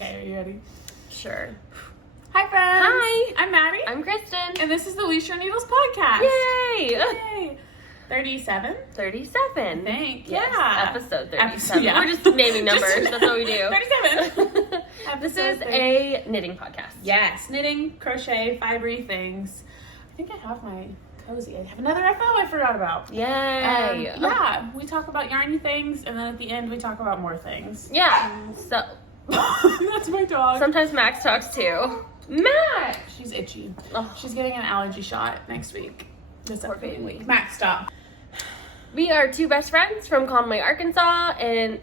Okay, are you ready? Sure. Hi, friends. Hi. I'm Maddie. I'm Christen. And this is the We Share Needles podcast. Yay! Yay. 37? 37. I think. Yes, Yeah. episode 37. Yeah. We're just naming numbers. That's what we do. 37. This is a knitting podcast. Yes, knitting, crochet, fibery things. I think I have my cozy. I have another FO I forgot about. Yay! Yeah, we talk about yarny things, and then at the end we talk about more things. Yeah. So That's my dog. sometimes Max talks too. Max! She's itchy. Oh. She's getting an allergy shot next week. This Poor upcoming baby. week. Max, stop. We are two best friends from Conway, Arkansas, and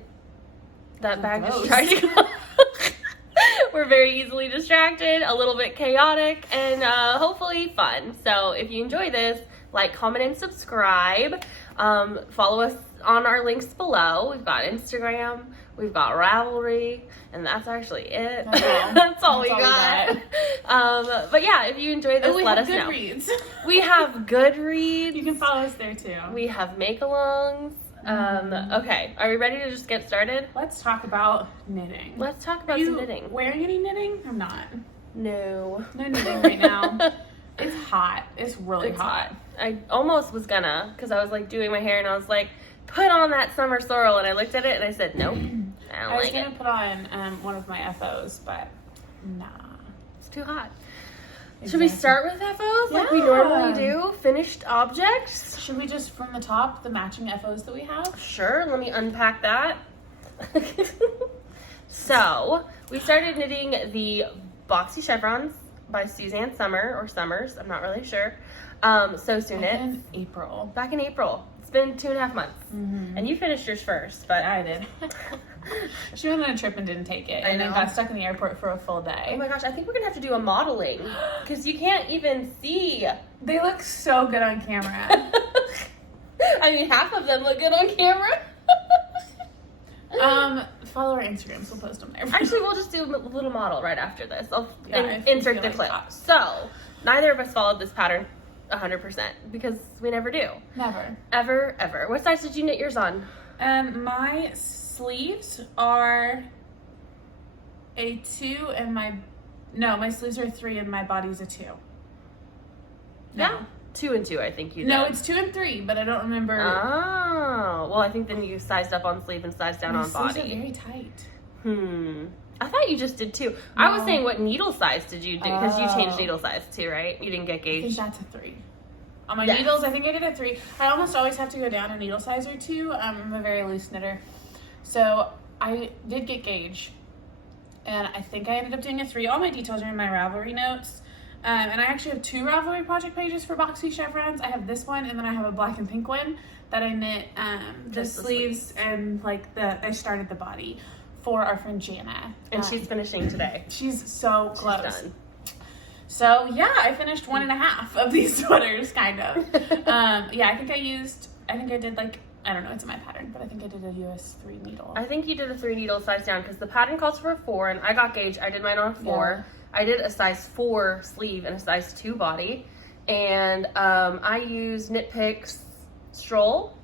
that bag gross. just tried to go. We're very easily distracted, a little bit chaotic, and hopefully fun. So if you enjoy this, like, comment, and subscribe. Follow us on our links below. We've got Instagram, we've got Ravelry, and that's actually it. That's all we got. But yeah, if you enjoy this, let us know. Goodreads. We have Goodreads. You can follow us there too. We have make-alongs. Okay, are we ready to just get started? Let's talk about knitting. Let's talk about Are you some knitting. wearing any knitting? I'm not. No. No knitting right now. It's hot. It's really hot. I almost was gonna, because I was like doing my hair and I was like, put on that summer sorrel, and I looked at it and I said, nope, I don't I was like gonna it. put on one of my FOs, but nah. It's too hot. Exactly. Should we start with FOs like we Yeah. normally do? Finished objects? Should we just from the top, the matching FOs that we have? Sure, let me unpack that. So, we started knitting the Boxy Chevrons by Susanne Sommer, or Summers, I'm not really sure. So soon Back it. in April. Back in April. It's been 2.5 months. Mm-hmm. And you finished yours first, but I did. She went on a trip and didn't take it, and then got stuck in the airport for a full oh day. my gosh, I think we're gonna have to do a modeling because you can't even see. They look so good on camera. I mean, half of them look good on camera. Follow our Instagrams. We'll post them there. Actually, we'll just do a little model right after this. I'll if you insert feel the like clip. that. So, neither of us followed this pattern 100% because we never do. Never. Ever, ever. What size did you knit yours on? My sleeves are a 2 and my sleeves are a 3 and my body's a 2. Yeah. 2 and 2, I think you did. No, it's 2 and 3, but I don't remember. Oh, well, I think then you sized up on sleeve and sized down my on sleeves body. are very tight. I thought you just did 2. I was No. saying, what needle size did you do? Because you changed Oh. needle size too, right? You didn't get I think gauge. that's a 3. On my Yes. needles, I think I did a 3. I almost always have to go down a needle size or 2. I'm a very loose knitter. So I did get gauge. And I think I ended up doing a 3. All my details are in my Ravelry notes. And I actually have 2 Ravelry project pages for Boxy Chevrons. I have this one, and then I have a black and pink one that I knit the Just the sleeves and I started the body for our friend Jana. And she's finishing today. She's so She's close. done. So yeah, I finished 1.5 of these sweaters, kind of. Yeah, I think I did like, I don't know, it's in my pattern, but I think I did a US 3 needle. I think you did a 3 needle size down because the pattern calls for a 4, and I got gauge. I did mine on a 4. I did a size 4 sleeve and a size 2 body, and I used Knit Picks Stroll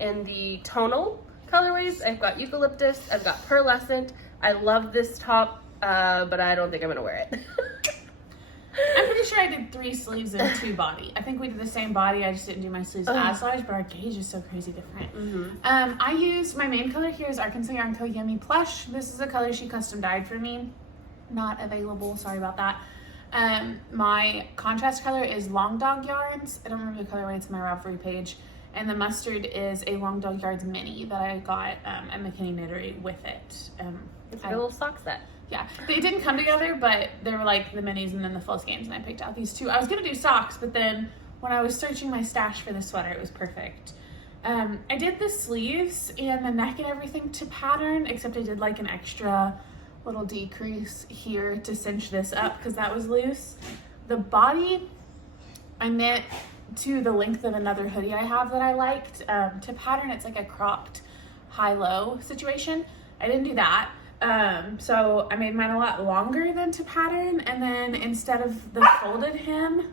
in the tonal colorways. I've got eucalyptus, I've got pearlescent. I love this top, but I don't think I'm gonna wear it. I'm pretty sure I did 3 sleeves and 2 body. I think we did the same body, I just didn't do my sleeves as large, but our gauge is so crazy different. I use, my main color here is Arkansas Yarn Co. Yummy Plush. This is a color she custom dyed for me. Not available, sorry about that. My contrast color is Long Dog Yarns. I don't remember the colorway, it's on my Ravelry page. And the mustard is a Long Dog Yards mini that I got at McKinney Knittery with it. It's like a little sock set. Yeah, they didn't come together, but they were like the minis and then the full skeins, and I picked out these 2. I was gonna do socks, but then when I was searching my stash for the sweater, it was perfect. I did the sleeves and the neck and everything to pattern, except I did like an extra little decrease here to cinch this up because that was loose. The body, I knit to the length of another hoodie I have that I liked. To pattern, it's like a cropped high-low situation. I didn't do that. So I made mine a lot longer than to pattern, and then instead of the folded hem,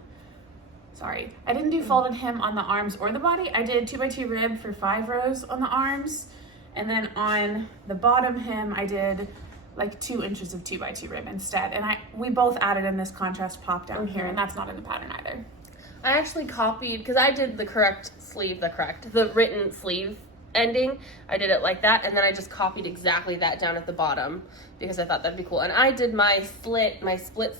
sorry, I didn't do folded hem on the arms or the body. I did 2x2 rib for 5 rows on the arms, and then on the bottom hem I did like 2 inches of 2x2 rib instead. And we both added in this contrast pop down here, and that's not in the pattern either. I actually copied, because I did the written sleeve ending. I did it like that, and then I just copied exactly that down at the bottom because I thought that'd be cool. And I did my split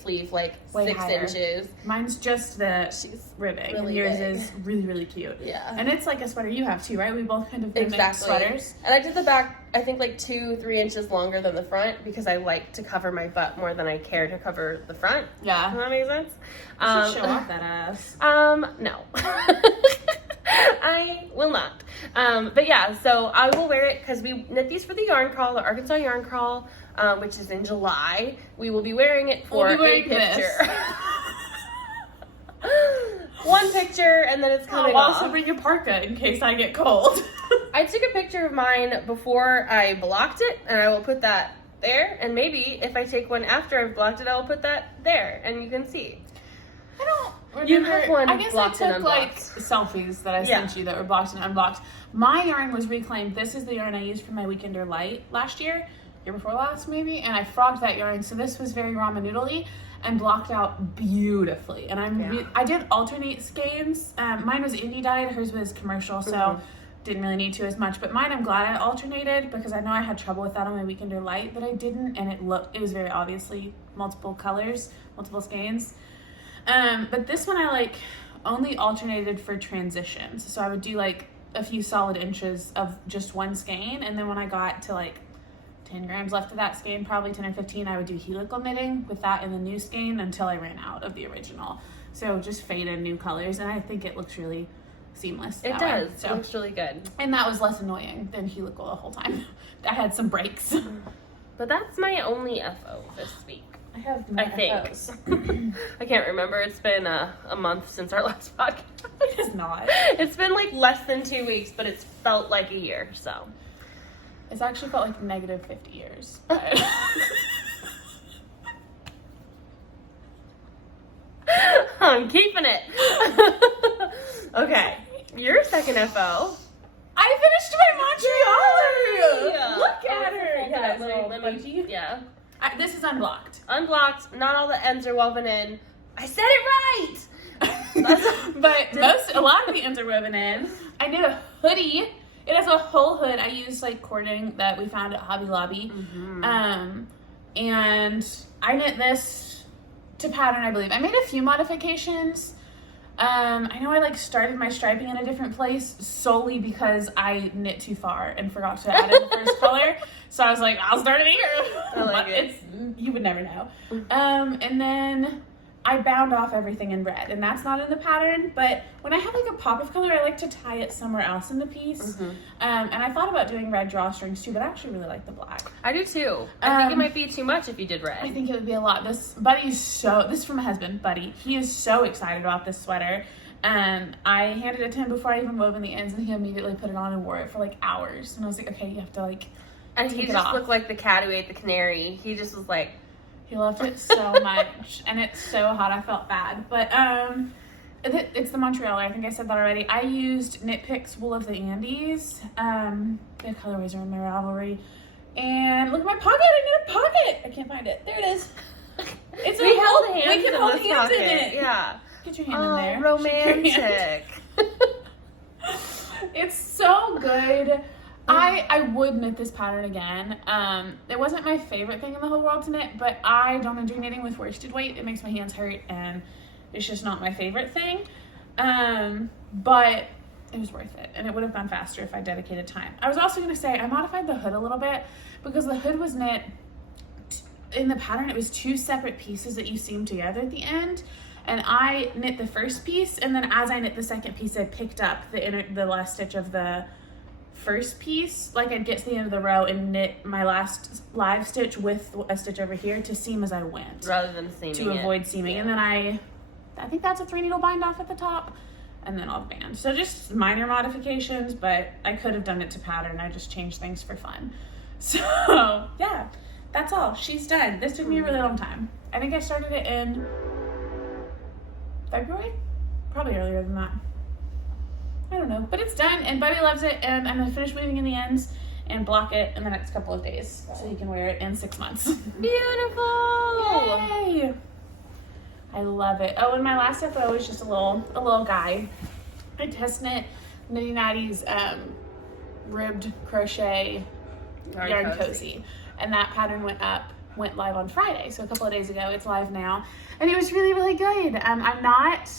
sleeve like Way 6 higher. inches. Mine's just the ribbing. Really Yours big. is really, really cute. Yeah. And it's like a sweater you have too, right? We both kind of mimic sweaters. And I did the back, I think like 2-3 inches longer than the front because I like to cover my butt more than I care to cover the front. Yeah. Does that make sense? You should show off that ass. No. I will not. But yeah, so I will wear it because we knit these for the yarn crawl, the Arkansas yarn crawl, which is in July. We will be wearing it for a picture. One picture, and then it's coming off. Also bring your parka in case I get cold. I took a picture of mine before I blocked it, and I will put that there. And maybe if I take one after I've blocked it, I will put that there, and you can see. I don't remember. You have one I guess blocked I and took like unblocked. selfies that I sent you that were blocked and unblocked. My yarn was reclaimed. This is the yarn I used for my Weekender Lite last year before last maybe, and I frogged that yarn. So this was very ramen noodly and blocked out beautifully. And I did alternate skeins. Mine was indie dyed, hers was commercial, so didn't really need to as much. But mine, I'm glad I alternated because I know I had trouble with that on my Weekender Lite, but I didn't, and it was very obviously multiple colors, multiple skeins. But this one I like only alternated for transitions. So I would do like a few solid inches of just one skein, and then when I got to like 10 grams left of that skein, probably 10 or 15, I would do helical knitting with that in the new skein until I ran out of the original. So just fade in new colors, and I think it looks really seamless. It does. So. It looks really good. And that was less annoying than helical the whole time. I had some breaks. But that's my only FO this week. I think. I can't remember. It's been a month since our last podcast. It is not. It's been like less than 2 weeks, but it's felt like a year, so. It's actually felt like negative 50 years. But... I'm keeping it. Okay. Your second FO. I finished my Montrealer! Yeah. Look at her! Yeah. This is unblocked. Unblocked. Not all the ends are woven in. I said it right! But a lot of the ends are woven in. I did a hoodie. It has a whole hood. I used like cording that we found at Hobby Lobby. And I knit this to pattern, I believe. I made a few modifications. I know I like started my striping in a different place solely because I knit too far and forgot to add in the first color. So I was like, I'll start it here. I like it. You would never know. And then I bound off everything in red, and that's not in the pattern, but when I have like a pop of color, I like to tie it somewhere else in the piece. And I thought about doing red drawstrings too, but I actually really like the black. I do too. I think it might be too much if you did red. I think it would be a lot. This is from my husband, Buddy. He is so excited about this sweater. And I handed it to him before I even wove in the ends, and he immediately put it on and wore it for like hours. And I was like, okay, you have to like And he just looked like the cat who ate the canary. He just was like... He loved it so much, and it's so hot, I felt bad. But it's the Montrealer, I think I said that already. I used Knit Picks Wool of the Andes. The colorways are in my Ravelry. And look at my pocket, I need a pocket! I can't find it. There it is. We can hold hands in it. Yeah. Get your hand in there. Romantic. It's so good. I would knit this pattern again. It wasn't my favorite thing in the whole world to knit, but I don't enjoy knitting with worsted weight. It makes my hands hurt, and it's just not my favorite thing. But it was worth it, and it would have gone faster if I dedicated time. I was also going to say I modified the hood a little bit because the hood was knit in the pattern. It was 2 separate pieces that you seamed together at the end. And I knit the first piece, and then as I knit the second piece, I picked up the last stitch of the first piece. Like I'd get to the end of the row and knit my last live stitch with a stitch over here to seam as I went. Rather than seaming to avoid seaming. Yeah. And then I think that's a 3 needle bind off at the top, and then I'll band. So just minor modifications, but I could have done it to pattern. I just changed things for fun. So yeah, that's all. She's done. This took me a really long time. I think I started it in February? Probably earlier than that. I don't know, but it's done, and Buddy loves it, and I'm gonna finish weaving in the ends, and block it in the next couple of days so you can wear it in 6 months. Beautiful! Yay! I love it. Oh, and my last FO is just a little guy. I test knit Knitty Natty's ribbed crochet yarn cozy, and that pattern went live on Friday, so a couple of days ago. It's live now, and it was really, really good. I'm not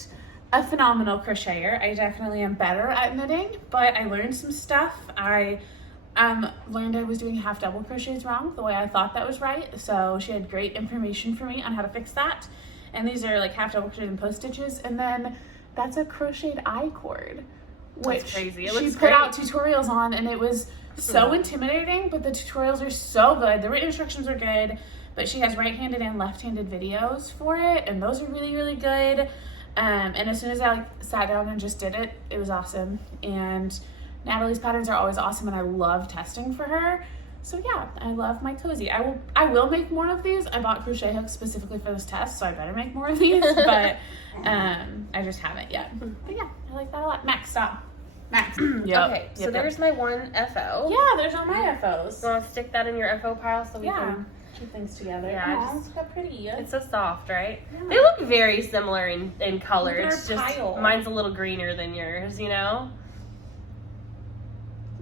a phenomenal crocheter. I definitely am better at knitting, but I learned some stuff. I learned I was doing half double crochets wrong the way I thought that was right, so she had great information for me on how to fix that. And these are like half double crochets and post stitches, and then that's a crocheted I-cord, which crazy. she put out tutorials on, and it was so intimidating, but the tutorials are so good. The written instructions are good, but she has right-handed and left-handed videos for it, and those are really, really good. And as soon as I sat down and just did it, it was awesome. And Natalie's patterns are always awesome, and I love testing for her. So yeah, I love my cozy. I will make more of these. I bought crochet hooks specifically for this test, so I better make more of these, but I just haven't yet. But yeah, I like that a lot. Max, stop. Max. Yep. Okay, so there's my one FO. Yeah, there's all my FOs. So I'll stick that in your FO pile so we can keep things together. Yeah, it's got pretty. It's so soft, right? Yeah. They look very similar in color. They're It's just pile. mine's a little greener than yours, you know?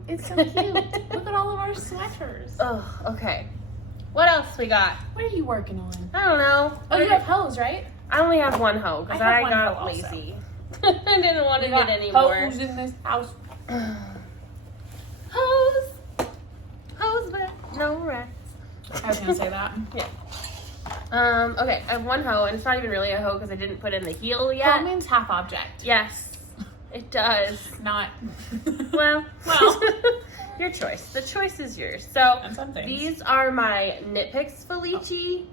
It's so cute. Look at all of our sweaters. Oh, okay. What else we got? What are you working on? I don't know. Oh, you have hose, right? I only have one hoe because I have I one got hoe also. lazy. I didn't want to We got knit anymore. hose in this house. Hose, but no rats. I was gonna say that. Yeah. Okay, I have one hoe, and it's not even really a hoe because I didn't put in the heel yet. Hoe means half object. Yes, it does. Not. Well, Well. your choice. The choice is yours. So And some things. these are my Knit Picks Felici.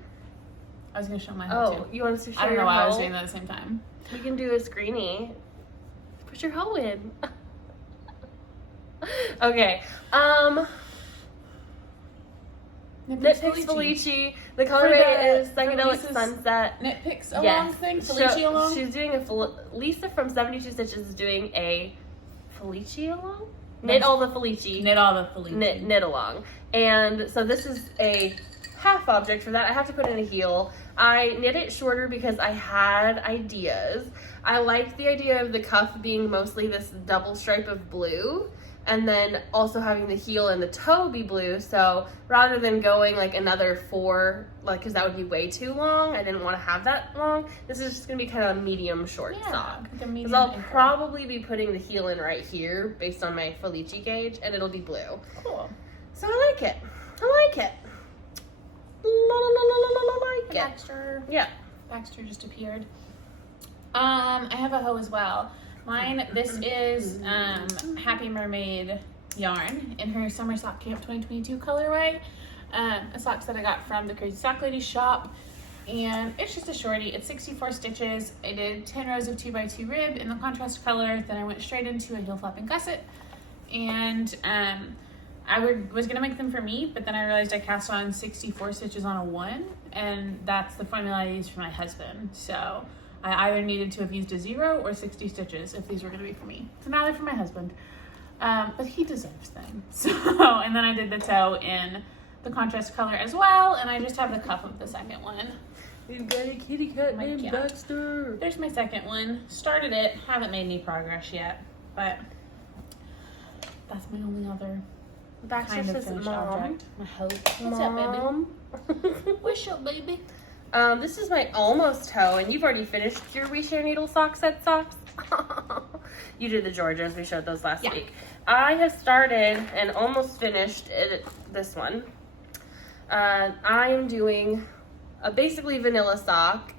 I was gonna show my hoe Oh, too. you want us to show I don't your know why I was hoe? doing that at the same time. We can do a screeny. Put your hoe in. Okay. Knit Picks Felici. The colorway is Psychedelic Lisa's Sunset. Knit Picks along Yes. thing? Felici So, along? she's doing Lisa from 72 Stitches is doing a Felici along? Knit all the Felici. Knit all the Felici. Knit along. And so this is a half object for that. I have to put in a heel. I knit it shorter because I had ideas. I liked the idea of the cuff being mostly this double stripe of blue, and then also having the heel and the toe be blue. So rather than going like another 4, like, because that would be way too long, I didn't want to have that long. This is just gonna be kind of a medium short sock. Because I'll probably be putting the heel in right here based on my Felici gauge, and it'll be blue. Cool. So I like it. I like it. Like it. Baxter. Yeah. Baxter just appeared. I have a hoe as well. Mine, this is Happy Mermaid yarn in her Summer Sock Camp 2022 colorway. A socks that I got from the Crazy Sock Lady shop. And it's just a shorty. It's 64 stitches. I did 10 rows of 2x2 rib in the contrast color. Then I went straight into a heel flap and gusset. And I was gonna make them for me, but then I realized I cast on 64 stitches on a 1, and that's the formula I used for my husband. So I either needed to have used a 0 or 60 stitches if these were gonna be for me. So now they're for my husband, but he deserves them. So, and then I did the toe in the contrast color as well, and I just have the cuff of the second one. We've got a kitty cat named Baxter. There's my second one. Started it, haven't made any progress yet, but that's my only other Baxter kind of says finished mom. object. My hoe. What's up, baby? What's up, baby? This is my almost hoe, and you've already finished your We Share Needle Sock set socks. You did the Georgias. We showed those last week. I have started and almost finished this one. I am doing a basically vanilla sock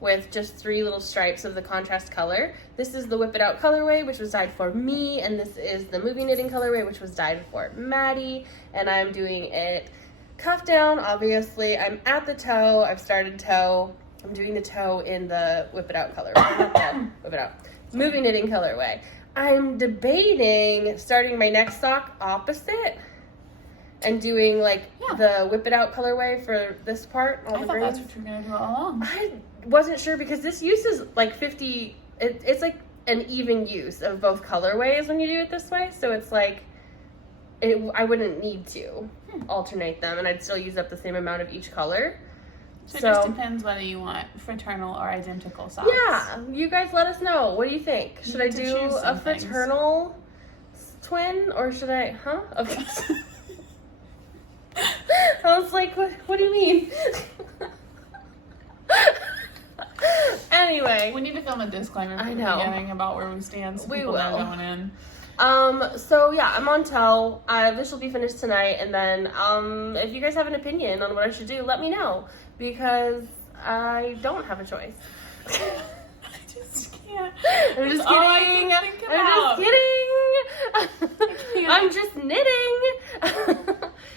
with just 3 little stripes of the contrast color. This is the Whip It Out colorway, which was dyed for me, and this is the Movie Knitting colorway, which was dyed for Maddie, and I'm doing it cuff down, obviously. I'm at the toe. I've started toe. I'm doing the toe in the Whip It Out colorway. Whip It Out. Movie Knitting colorway. I'm debating starting my next sock opposite and doing like the Whip It Out colorway for this part. All I the thought greens. that's what you were gonna do all along. I wasn't sure because this uses like 50, it's like an even use of both colorways when you do it this way. So it's like, I wouldn't need to alternate them, and I'd still use up the same amount of each color. So it just depends whether you want fraternal or identical socks. Yeah, you guys let us know. What do you think? Should I do a fraternal twin, or should I, Okay. I was like, what do you mean? Anyway. We need to film a disclaimer from the beginning about where we stand so people know going in. So yeah, I'm on tow. This will be finished tonight, and then if you guys have an opinion on what I should do, let me know, because I don't have a choice. I just can't. I'm just kidding. I'm just knitting.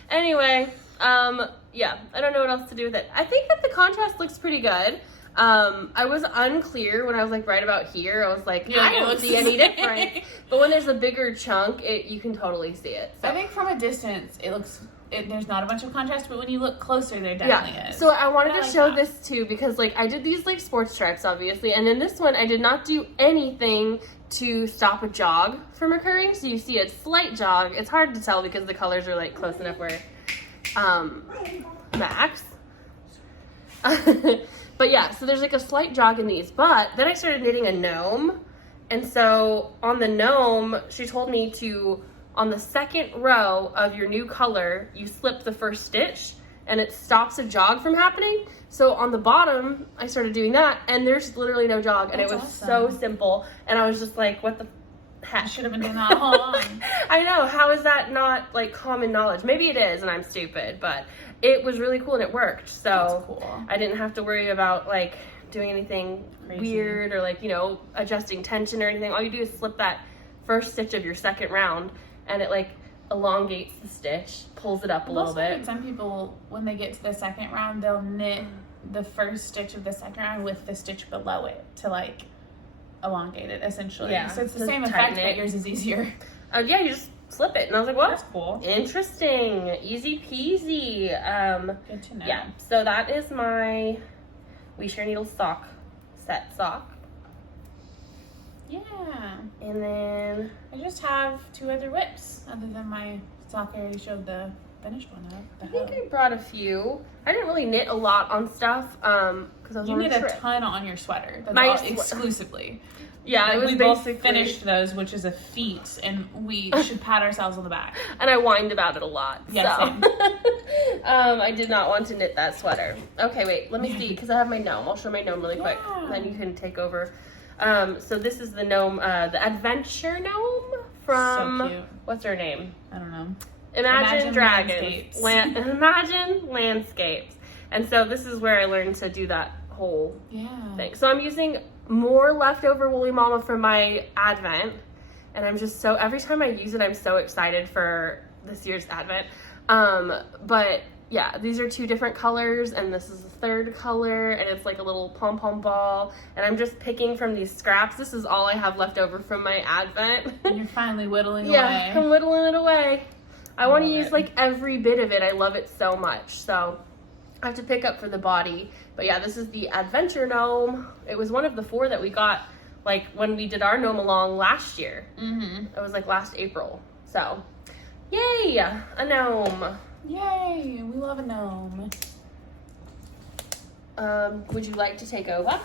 Anyway, yeah, I don't know what else to do with it. I think that the contrast looks pretty good. I was unclear when I was like right about here. I was like, I don't see any difference. But when there's a bigger chunk, you can totally see it. So. I think from a distance, there's not a bunch of contrast, but when you look closer, there definitely is. So I wanted to show this too, because like I did these like sports stripes, obviously, and in this one I did not do anything to stop a jog from occurring. So you see a slight jog. It's hard to tell because the colors are like close enough where Max. But yeah, so there's like a slight jog in these. But then I started knitting a gnome. And so on the gnome, she told me to, on the second row of your new color, you slip the first stitch and it stops a jog from happening. So on the bottom, I started doing that and there's literally no jog. And it was so simple. And I was just like, what the heck? I should have been doing that all along. I know. How is that not like common knowledge? Maybe it is and I'm stupid, but it was really cool and it worked. So that's cool. I didn't have to worry about like doing anything weird or like, adjusting tension or anything. All you do is slip that first stitch of your second round and it like elongates the stitch, pulls it up a little bit. Some people, when they get to the second round, they'll knit the first stitch of the second round with the stitch below it to like elongate it essentially. Yeah, so it's the same effect, but yours is easier. Yeah, you just slip it. And I was like, what? That's cool. Interesting. Easy peasy. Good to know. Yeah, so that is my We Share Needles set sock. Yeah. And then I just have 2 other whips other than my sock. I already showed the finished one of. I think I brought a few. I didn't really knit a lot on stuff because I was on a trip. You knit a ton on your sweater. That's exclusively. Yeah, it was basically both finished those, which is a feat, and we should pat ourselves on the back. And I whined about it a lot. Yeah, so. I did not want to knit that sweater. Okay, wait, let me see, because I have my gnome. I'll show my gnome really quick, then you can take over. So this is the gnome, the adventure gnome from, so cute. What's her name? I don't know. Imagine Dragons. Landscapes. Imagine Landscapes. And so this is where I learned to do that whole thing. So I'm using more leftover Woolly Mama from my Advent, and I'm just so, every time I use it, I'm so excited for this year's Advent. But yeah, these are 2 different colors, and this is the 3rd color, and it's like a little pom-pom ball, and I'm just picking from these scraps. This is all I have left over from my Advent. And you're finally whittling away. Yeah, I'm whittling it away. I want to use like every bit of it. I love it so much. So I have to pick up for the body. But yeah, this is the Adventure Gnome. It was one of the 4 that we got like when we did our gnome along last year. It was like last April. So yay, a gnome. Yay, we love a gnome. Would you like to take over?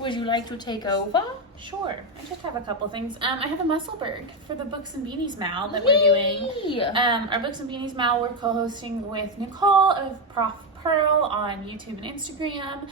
Would you like to take over? Sure. I just have a couple things. I have a Musselburgh for the Books and Beanies MAL that we're doing. Our Books and Beanies MAL we're co-hosting with Nicole of Prof. Purl on YouTube and Instagram,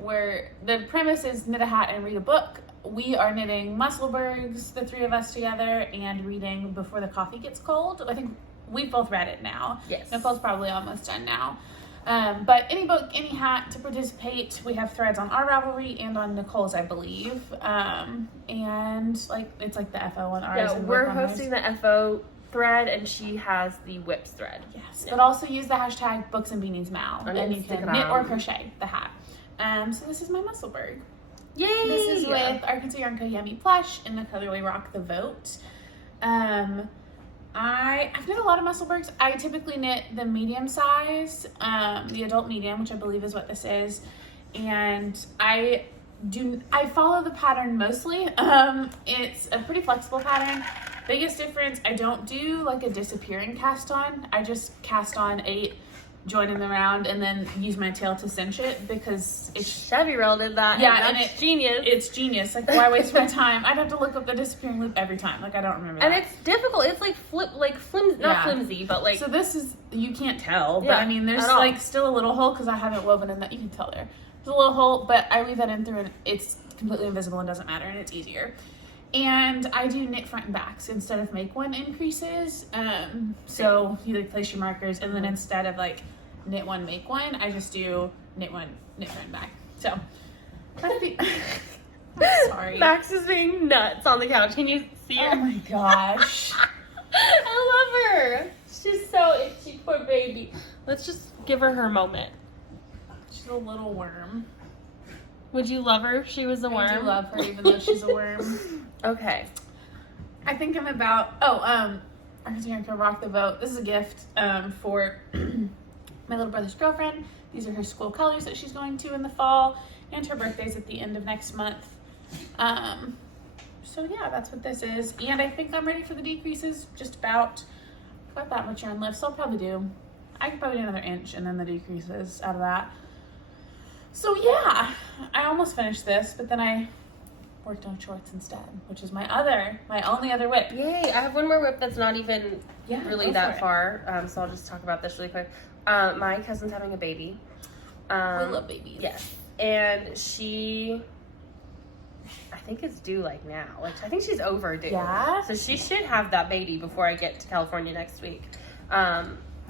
where the premise is knit a hat and read a book. We are knitting Musselburghs, the 3 of us together, and reading Before the Coffee Gets Cold. I think we've both read it now. Yes. Nicole's probably almost done now. But any book, any hat to participate. We have threads on our Ravelry and on Nicole's, I believe. And like it's like the FO on ours. Yeah, we're hosting the FO thread, and she has the whips thread. Yes, but also use the hashtag Books and Beanies MAL, and you can knit or crochet the hat. So this is my Musselburgh. Yay! This is with Arkansas Yarn Co. Yummy Plush in the colorway Rock the Vote. I've knit a lot of Musselburghs. I typically knit the medium size, the adult medium, which I believe is what this is, and I follow the pattern mostly. It's a pretty flexible pattern. Biggest difference, I don't do like a disappearing cast on. I just cast on 8, join in the round, and then use my tail to cinch it because it's... Chevrons did that. Yeah, and that's genius. It's genius. Like, why waste my time? I'd have to look up the disappearing loop every time. Like, I don't remember that. And it's difficult. It's like flimsy, not flimsy, but like... So this is, you can't tell, but Yeah, I mean, there's at all. like still a little hole because I haven't woven in that. You can tell there. There's a little hole, but I weave that in through and it's completely invisible and doesn't matter, and it's easier. And I do knit front and backs instead of make one increases. So you like place your markers, and then instead of like knit one, make one, I just do knit one, knit front and back. So, I'm sorry. Max is being nuts on the couch. Can you see her? Oh my gosh. I love her. She's so itchy, poor baby. Let's just give her moment. She's a little worm. Would you love her if she was a worm? I do love her even though she's a worm. Okay. I think I'm about, I'm going to rock the boat. This is a gift for my little brother's girlfriend. These are her school colors that she's going to in the fall, and her birthday's at the end of next month. So yeah, that's what this is. And I think I'm ready for the decreases, just about that much yarn left. So I could probably do another inch and then the decreases out of that. So yeah, I almost finished this, but then I worked on shorts instead, which is my only other whip. Yay, I have one more whip that's not even really that far, so I'll just talk about this really quick. My cousin's having a baby. I love babies. Yes, and she, I think it's due like now. Like, I think she's overdue. Yeah? So she should have that baby before I get to California next week.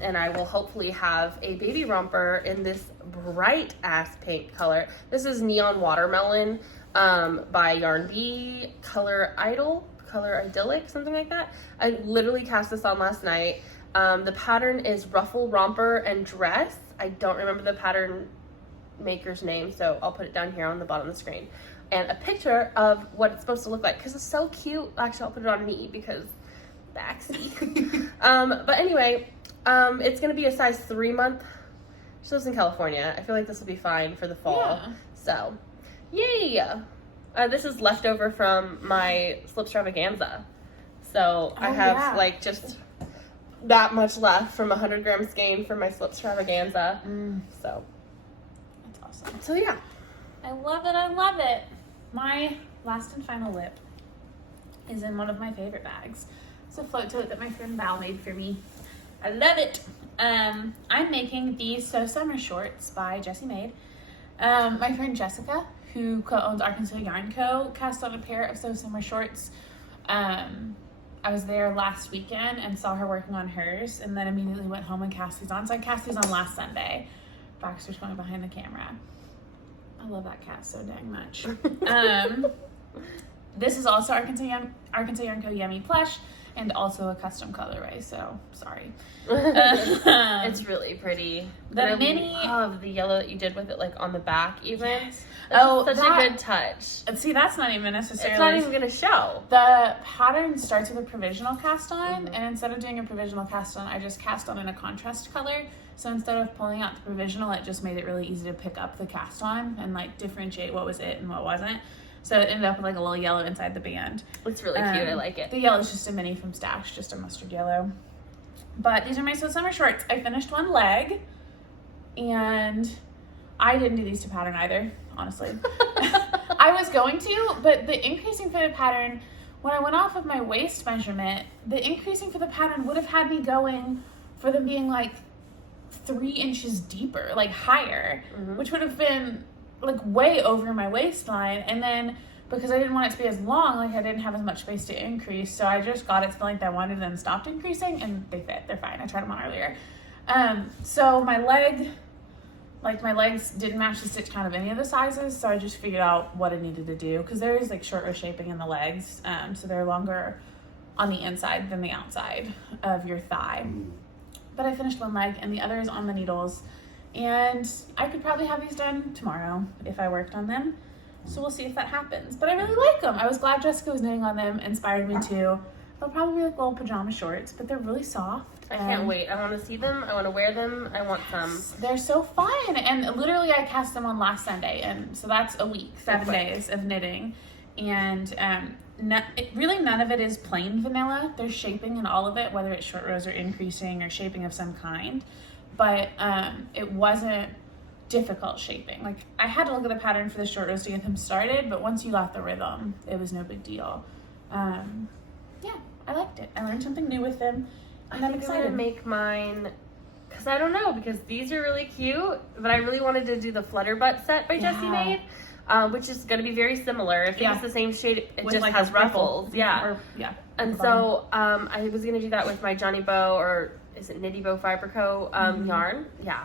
And I will hopefully have a baby romper in this bright ass pink color. This is Neon Watermelon by Yarn Bee, Color Idyllic, something like that. I literally cast this on last night. The pattern is Ruffle, Romper, and Dress. I don't remember the pattern maker's name, so I'll put it down here on the bottom of the screen. And a picture of what it's supposed to look like, because it's so cute. Actually, I'll put it on me because backsy. But anyway, it's going to be a size 3 month. She lives in California. I feel like this will be fine for the fall. Yeah. So, yay! This is leftover from my Slipstravaganza. So I have like just that much left from 100 gram skein for my Slipstravaganza. So That's awesome. So yeah. I love it. I love it. My last and final whip is in one of my favorite bags. It's a float tote that my friend Val made for me. I love it. I'm making these Sommer shorts by Jessie Maed. My friend Jessica, who co-owns Arkansas Yarn Co., cast on a pair of Sommer shorts. I was there last weekend and saw her working on hers, and then immediately went home and cast these on. So I cast these on last Sunday. Baxter's going behind the camera. I love that cat so dang much. This is also Arkansas Yarn Co. Yummy Plush, and also a custom colorway, so sorry. It's really pretty. The mini... I love the yellow that you did with it, like, on the back, even. Yes. Such a good touch. See, that's not even necessarily... It's not even going to show. The pattern starts with a provisional cast on, and instead of doing a provisional cast on, I just cast on in a contrast color. So instead of pulling out the provisional, it just made it really easy to pick up the cast on and, like, differentiate what was it and what wasn't. So it ended up with like a little yellow inside the band. It's really cute. I like it. The yellow is just a mini from Stash, just a mustard yellow. But these are my Sommer shorts. I finished one leg, and I didn't do these to pattern either, honestly. I was going to, but the increasing for the pattern, when I went off of my waist measurement, the increasing for the pattern would have had me going for them being like 3 inches deeper, like higher, which would have been like way over my waistline. And then because I didn't want it to be as long, like I didn't have as much space to increase, so I just got it to the length I wanted and then stopped increasing, and they fit. They're fine. I tried them on earlier. So my legs didn't match the stitch count of any of the sizes, so I just figured out what I needed to do, because there is like shorter shaping in the legs, so they're longer on the inside than the outside of your thigh. But I finished one leg, and the other is on the needles. And I could probably have these done tomorrow if I worked on them. So we'll see if that happens. But I really like them. I was glad Jessica was knitting on them. Inspired me too. They'll probably be like little pajama shorts, but they're really soft. I can't wait. I want to see them. I want to wear them. I want some. They're so fun. And literally I cast them on last Sunday. And so that's a week, 7 days of knitting. And really none of it is plain vanilla. There's shaping in all of it, whether it's short rows or increasing or shaping of some kind. But it wasn't difficult shaping. Like, I had to look at the pattern for the short rows to get them started, but once you got the rhythm, it was no big deal. Yeah, I liked it. I learned something new with them, and I'm excited. I'm gonna make mine, because I don't know, because these are really cute, but I really wanted to do the Flutter Butt set by Jessie Maed, which is going to be very similar. I think it's the same shade, it with just like has ruffles. Yeah. And so I was going to do that with my Johnny Bow, or is it Knitty Bow Fiber Co. Yarn. Yeah.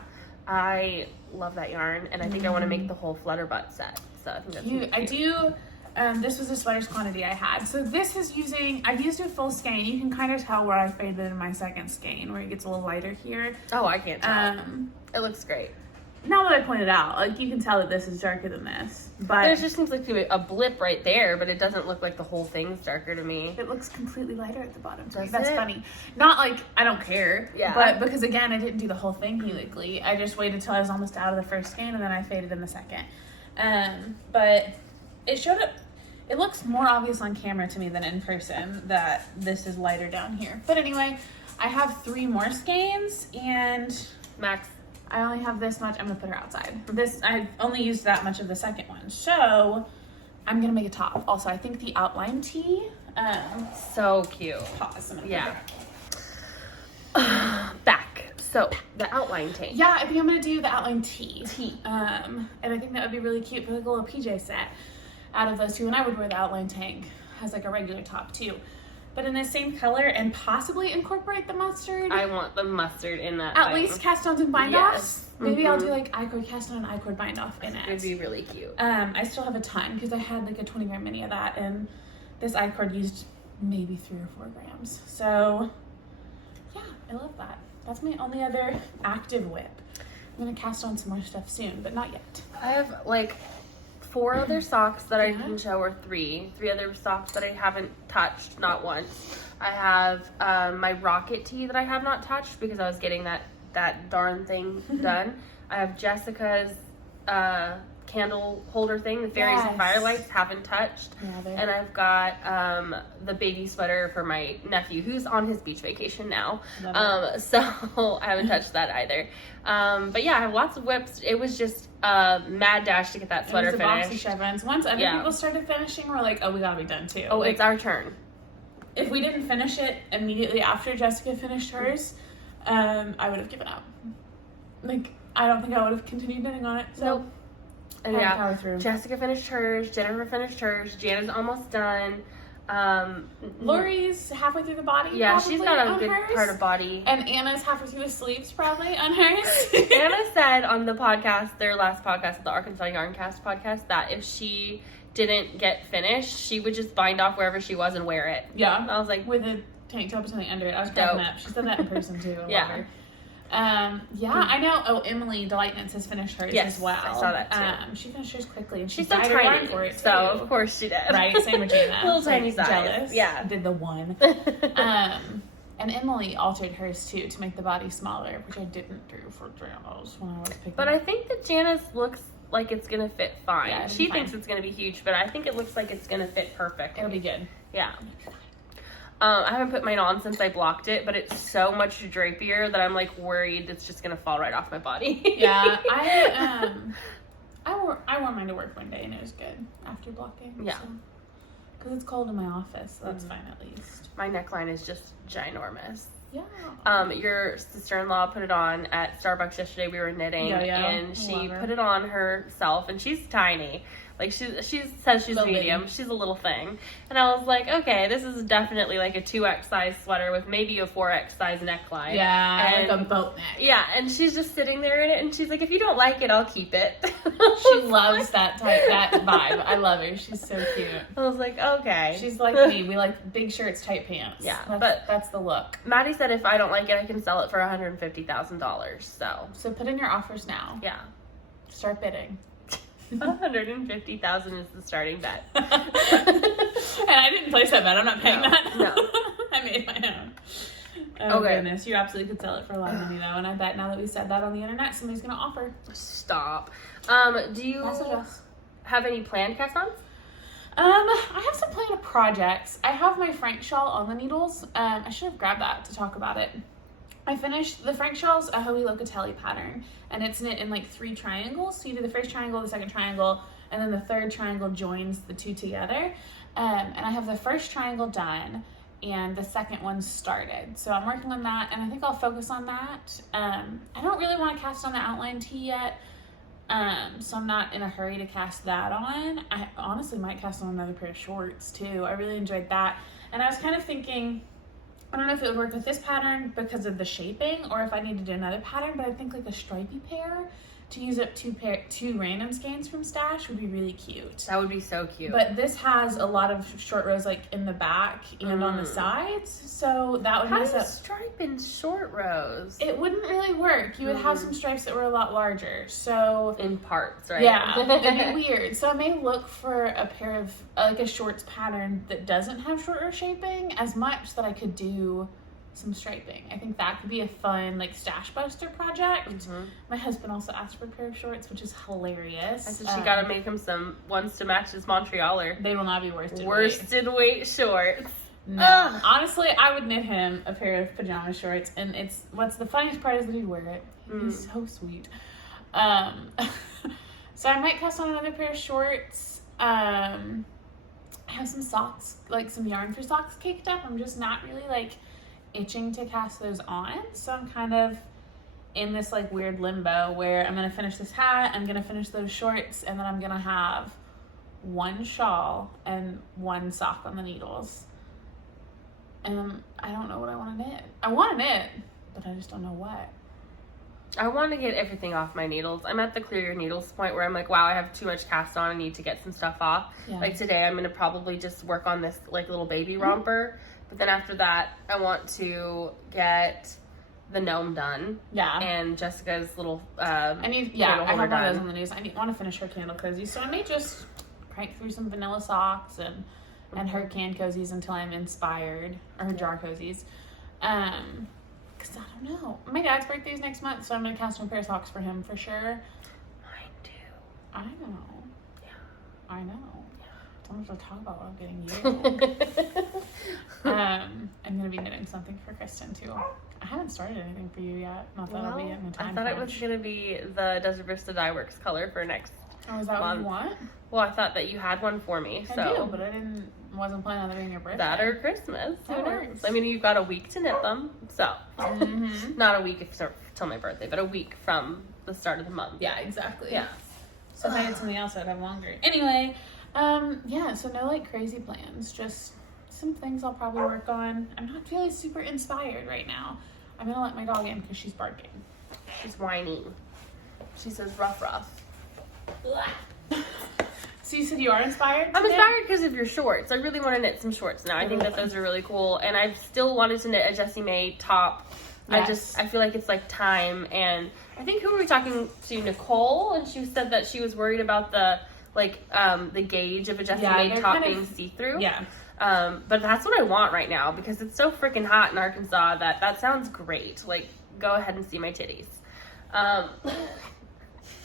I love that yarn, and I think I want to make the whole Flutter Butt set. So I think that's really cute. I do. This was the sweaters quantity I had. So this is I've used a full skein. You can kind of tell where I faded in my second skein, where it gets a little lighter here. Oh, I can't tell. It looks great. Now that I pointed out, like, you can tell that this is darker than this. But there just seems like to be a blip right there, but it doesn't look like the whole thing's darker to me. It looks completely lighter at the bottom. Does That's it? funny. Not like I don't care. Yeah. But because, again, I didn't do the whole thing helically. I just waited till I was almost out of the first skein, and then I faded in the second. But it showed up. It looks more obvious on camera to me than in person that this is lighter down here. But anyway, I have 3 more skeins, and Max. I only have this much. I'm gonna put her outside. I've only used that much of the second one. So I'm gonna make a top. Also, I think the outline tee, so cute. pause. Yeah. Back. So the outline tee. Yeah, I think I'm gonna do the outline tee. And I think that would be really cute for like a little PJ set out of those two. And I would wear the outline tank as like a regular top too. But in the same color, and possibly incorporate the mustard. I want the mustard in that At thing. least cast-ons and bind-offs. Yes. Maybe I'll do like I-cord cast-on and I-cord bind-off in it. It would be really cute. I still have a ton because I had like a 20-gram mini of that, and this I-cord used maybe 3 or 4 grams. So yeah, I love that. That's my only other active whip. I'm gonna cast on some more stuff soon, but not yet. I have like 4 other socks that I can show, or 3 other socks that I haven't touched, not once. I have my rocket tee that I have not touched because I was getting that darn thing done. I have Jessica's candle holder thing, the fairies and firelights, haven't touched. And I've got the baby sweater for my nephew who's on his beach vacation now. So I haven't touched that either. But yeah, I have lots of whips. It was just mad dash to get that sweater finished. Boxy chevrons. Once other people started finishing, we're like, oh, we gotta be done too. Oh, like, it's our turn. If we didn't finish it immediately after Jessica finished hers, I would have given up. Like, I don't think I would have continued knitting on it. So. Nope. And yeah, power through. Jessica finished hers, Jennifer finished hers, Jana's almost done. Lori's halfway through the body. Yeah, she's got a good hers. part of body. And Anna's halfway through the sleeves probably on hers. Anna said on the podcast, their last podcast, the Arkansas Yarncast podcast, that if she didn't get finished, she would just bind off wherever she was and wear it. Yeah. I was like, with a tank top or something under it. I was cracking up. She said that in person too. I love her. I know. Oh, Emily Delight Knits has finished hers as well. I saw that too. She finished hers quickly, and she's so tiny for it, so of course she did. Right, same Regina. Little tiny size. Jealous. Yeah, did the one. And Emily altered hers too to make the body smaller, which I didn't do for Jana's when I was picking. But I think that Jana's looks like it's gonna fit fine. Yeah, she thinks it's gonna be huge, but I think it looks like it's gonna fit perfect. It'll be good. Yeah. I haven't put mine on since I blocked it, but it's so much drapier that I'm like worried it's just gonna fall right off my body. Yeah, I wore mine to work one day and it was good after blocking. Yeah, because it's cold in my office, so that's fine at least. My neckline is just ginormous. Yeah. Your sister-in-law put it on at Starbucks yesterday. We were knitting, and she put it on herself, and she's tiny. Like, she says she's medium. Baby. She's a little thing. And I was like, okay, this is definitely like a 2X size sweater with maybe a 4X size neckline. Yeah, and, like a boat neck. Yeah, and she's just sitting there in it, and she's like, if you don't like it, I'll keep it. She loves that vibe. I love her. She's so cute. I was like, okay. She's like me. We like big shirts, tight pants. Yeah, that's the look. Maddie said if I don't like it, I can sell it for $150,000. So put in your offers now. Yeah. Start bidding. 150,000 is the starting bet. And I didn't place that bet. I'm not paying that. No. I made my own. Oh goodness, you absolutely could sell it for a lot of money though, and I bet now that we said that on the internet, somebody's gonna offer. Stop. Do you have any planned cast-ons? I have some planned projects. I have my Frank shawl on the needles. I should have grabbed that to talk about it. I finished the Frank shawl's a Hoey Locatelli pattern, and it's knit in like 3 triangles. So you do the first triangle, the second triangle, and then the third triangle joins the 2 together. And I have the first triangle done, and the second one started. So I'm working on that, and I think I'll focus on that. I don't really want to cast on the outline tee yet, so I'm not in a hurry to cast that on. I honestly might cast on another pair of shorts too. I really enjoyed that, and I was kind of thinking, I don't know if it would work with this pattern because of the shaping, or if I need to do another pattern, but I think like a stripy pair to use up 2 random skeins from Stash would be really cute. That would be so cute. But this has a lot of short rows like in the back and on the sides, so that would mess How do you up. stripe in short rows? It wouldn't really work. You would have some stripes that were a lot larger, so In parts, right? yeah, it'd be weird. So I may look for a pair of like a shorts pattern that doesn't have short row shaping as much, that I could do some striping. I think that could be a fun like stash buster project. My husband also asked for a pair of shorts, which is hilarious. I said she gotta make him some ones to match his Montrealer. They will not be worsted Weight shorts. No. Ugh. Honestly, I would knit him a pair of pajama shorts, and it's what's the funniest part is that he'd wear it. He's so sweet. So I might cast on another pair of shorts. I have some socks, like some yarn for socks caked up. I'm just not really like itching to cast those on, so I'm kind of in this like weird limbo where I'm gonna finish this hat, I'm gonna finish those shorts, and then I'm gonna have 1 shawl and 1 sock on the needles. And I don't know what I want to knit. I want to knit, but I just don't know what. I want to get everything off my needles. I'm at the clear your needles point where I'm like, wow, I have too much cast on. I need to get some stuff off. Yeah. Like today, I'm going to probably just work on this like little baby romper. But then after that, I want to get the gnome done. Yeah. And Jessica's little I need, yeah, I have one done. of those on the news. I want to finish her candle cozies, so I may just crank through some vanilla socks and her can cozies until I'm inspired, or her jar cozies. Because I don't know. My dad's birthday is next month, so I'm going to cast on a pair of socks for him for sure. Mine too. I know. Yeah. I know. Don't have to talk about what I'm getting you. I'm going to be knitting something for Christen too. I haven't started anything for you yet. Not that I'll be in the time I thought crunch. it was going to be the Desert Vista Dye Works color for next Oh, is that what month. you want? Well, I thought that you had one for me. I So do, but I wasn't planning on it being your birthday. that or Christmas. Who That knows? works. I mean, you've got a week to knit them. So not a week till my birthday, but a week from the start of the month. Yeah, exactly. Yeah. So if I did something else, I'd have longer. Anyway, yeah, so no like crazy plans. Just some things I'll probably work on. I'm not feeling super inspired right now. I'm gonna let my dog in because she's barking. She's whining. She says rough. So you said you are inspired? I'm today? inspired because of your shorts. I really want to knit some shorts now. I think that those are really cool. And I've still wanted to knit a Jessie Maed top. Yes. I feel like it's like time. And I think who were we talking to? Nicole, and she said that she was worried about the gauge of a Jessie Maed they're top kind of- being see-through. Yeah. But that's what I want right now because it's so freaking hot in Arkansas that sounds great. Like, go ahead and see my titties.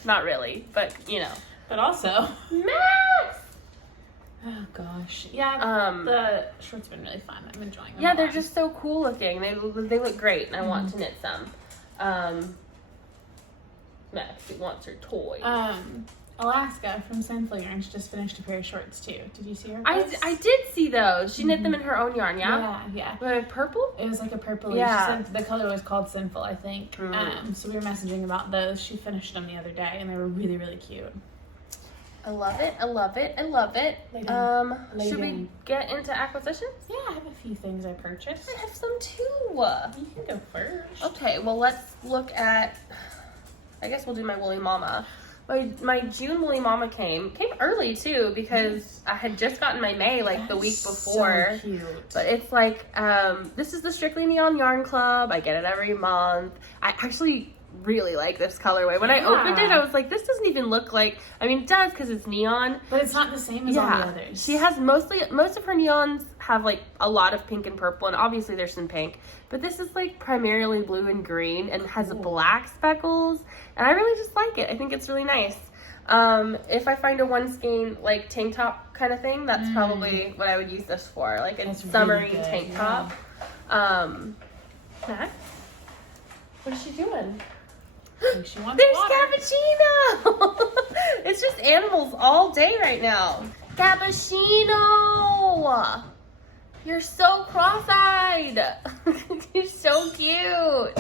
Not really, but you know. But also, Max! oh gosh, yeah. The shorts have been really fun. I'm enjoying them. Yeah, a they're lot. just so cool looking. They look great, and I want to knit some. Max, who wants her toys. Alaska from Sinful Yarns just finished a pair of shorts too. Did you see her? I did see those. She knit them in her own yarn, yeah? Yeah. With purple? It was like a purple. Yeah. She said the color was called Sinful, I think. So we were messaging about those. She finished them the other day, and they were really, really cute. I love it. I love it. I love it. Should we get into acquisitions? Yeah, I have a few things I purchased. I have some too. You can go first. Okay, well let's look at, I guess we'll do my Woolly Mama. My June Woolly Mama came early too because I had just gotten my May like the week before. So cute. But it's like, this is the Strictly Neon Yarn Club. I get it every month. I actually really like this colorway. When I opened it, I was like, this doesn't even look like, I mean, it does because it's neon. But it's not the same as all the others. She has most of her neons have like a lot of pink and purple, and obviously there's some pink. But this is like primarily blue and green and has black speckles. And I really just like it. I think it's really nice. If I find a one skein like tank top kind of thing, that's probably what I would use this for, like a summery really tank top. Matt, what is she doing? She wants There's water. Cappuccino. It's just animals all day right now. Cappuccino, you're so cross-eyed. You're so cute.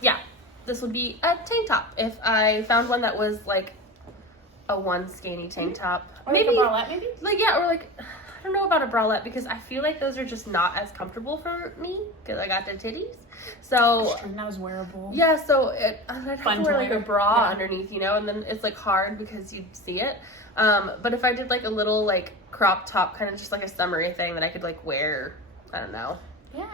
Yeah, this would be a tank top if I found one that was like a one skinny tank top. Or maybe like a bralette, maybe? Like, yeah, or like, I don't know about a bralette because I feel like those are just not as comfortable for me because I got the titties. So that was wearable. Yeah, so I'd have to wear like a bra yeah. underneath, you know, and then it's like hard because you'd see it. But if I did like a little like crop top, kind of just like a summery thing that I could like wear, I don't know. Yeah.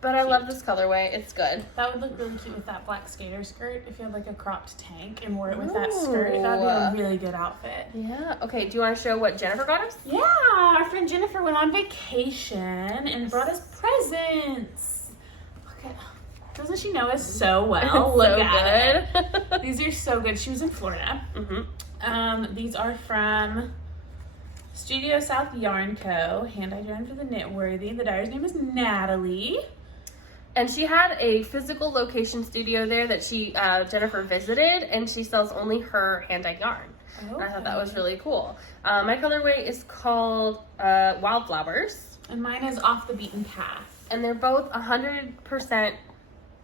But cute. I love this colorway. It's good. That would look really cute with that black skater skirt. If you had like a cropped tank and wore it with that skirt, that'd be a really good outfit. Yeah. Okay, do you want to show what Jennifer got us? Yeah, our friend Jennifer went on vacation and brought us presents. Look at, doesn't she know us so well? Look at it. These are so good. She was in Florida. These are from Studio South Yarn Co. Hand-dyed yarn for the knitworthy. The dyer's name is Natalie. And she had a physical location studio there that she, Jennifer visited, and she sells only her hand-dyed yarn. Okay. And I thought that was really cool. My colorway is called Wildflowers. And mine is Off the Beaten Path. And they're both 100%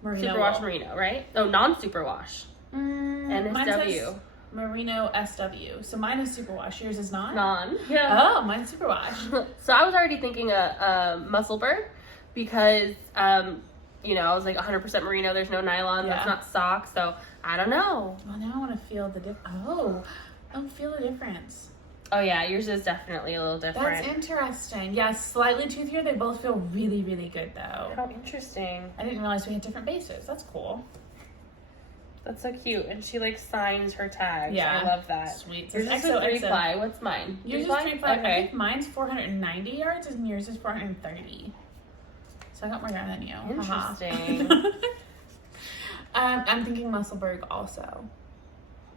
superwash merino, right? No, non-superwash. NSW. Merino SW. So mine is superwash. Yours is not? Non. Yeah. Oh, mine's superwash. So I was already thinking a Musselburgh because, you know, I was like 100% merino. There's no nylon. Yeah. That's not sock. So I don't know. Well, now I want to feel the difference. Oh, I don't feel the difference. Oh, yeah. Yours is definitely a little different. That's interesting. Yeah, slightly toothier. They both feel really, really good, though. How interesting. I didn't realize we had different bases. That's cool. That's so cute. And she like signs her tags. Yeah. I love that. Sweet. Yours is a 3-ply. What's mine? Yours is 3-ply. Okay. I think mine's 490 yards and yours is 430. So I got more yarn than you. Interesting. I'm thinking Musselburgh also.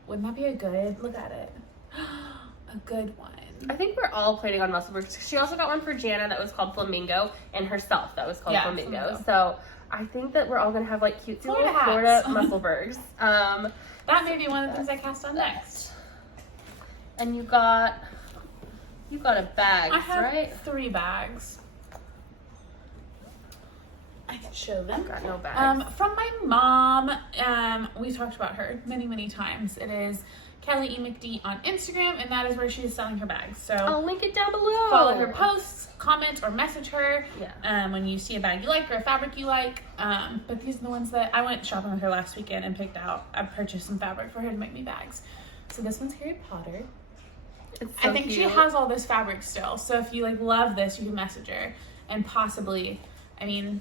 Wouldn't that be a good, look at it. A good one. I think we're all planning on Musselburgh. She also got one for Jana that was called Flamingo and herself that was called Flamingo. So I think that we're all going to have like cute Florida Musselburghs. That may be one of the things I cast on next. And you got a bag, I have right? 3 bags. I can show them. Got no bags. From my mom. We talked about her many, many times. It is Kelly E. McD on Instagram, and that is where she is selling her bags. So I'll link it down below. Follow her posts, comment, or message her. Yeah. When you see a bag you like or a fabric you like. But these are the ones that I went shopping with her last weekend and picked out. I purchased some fabric for her to make me bags. So this one's Harry Potter. It's so I think cute. she has all this fabric still. So if you like love this, you can message her and possibly, I mean,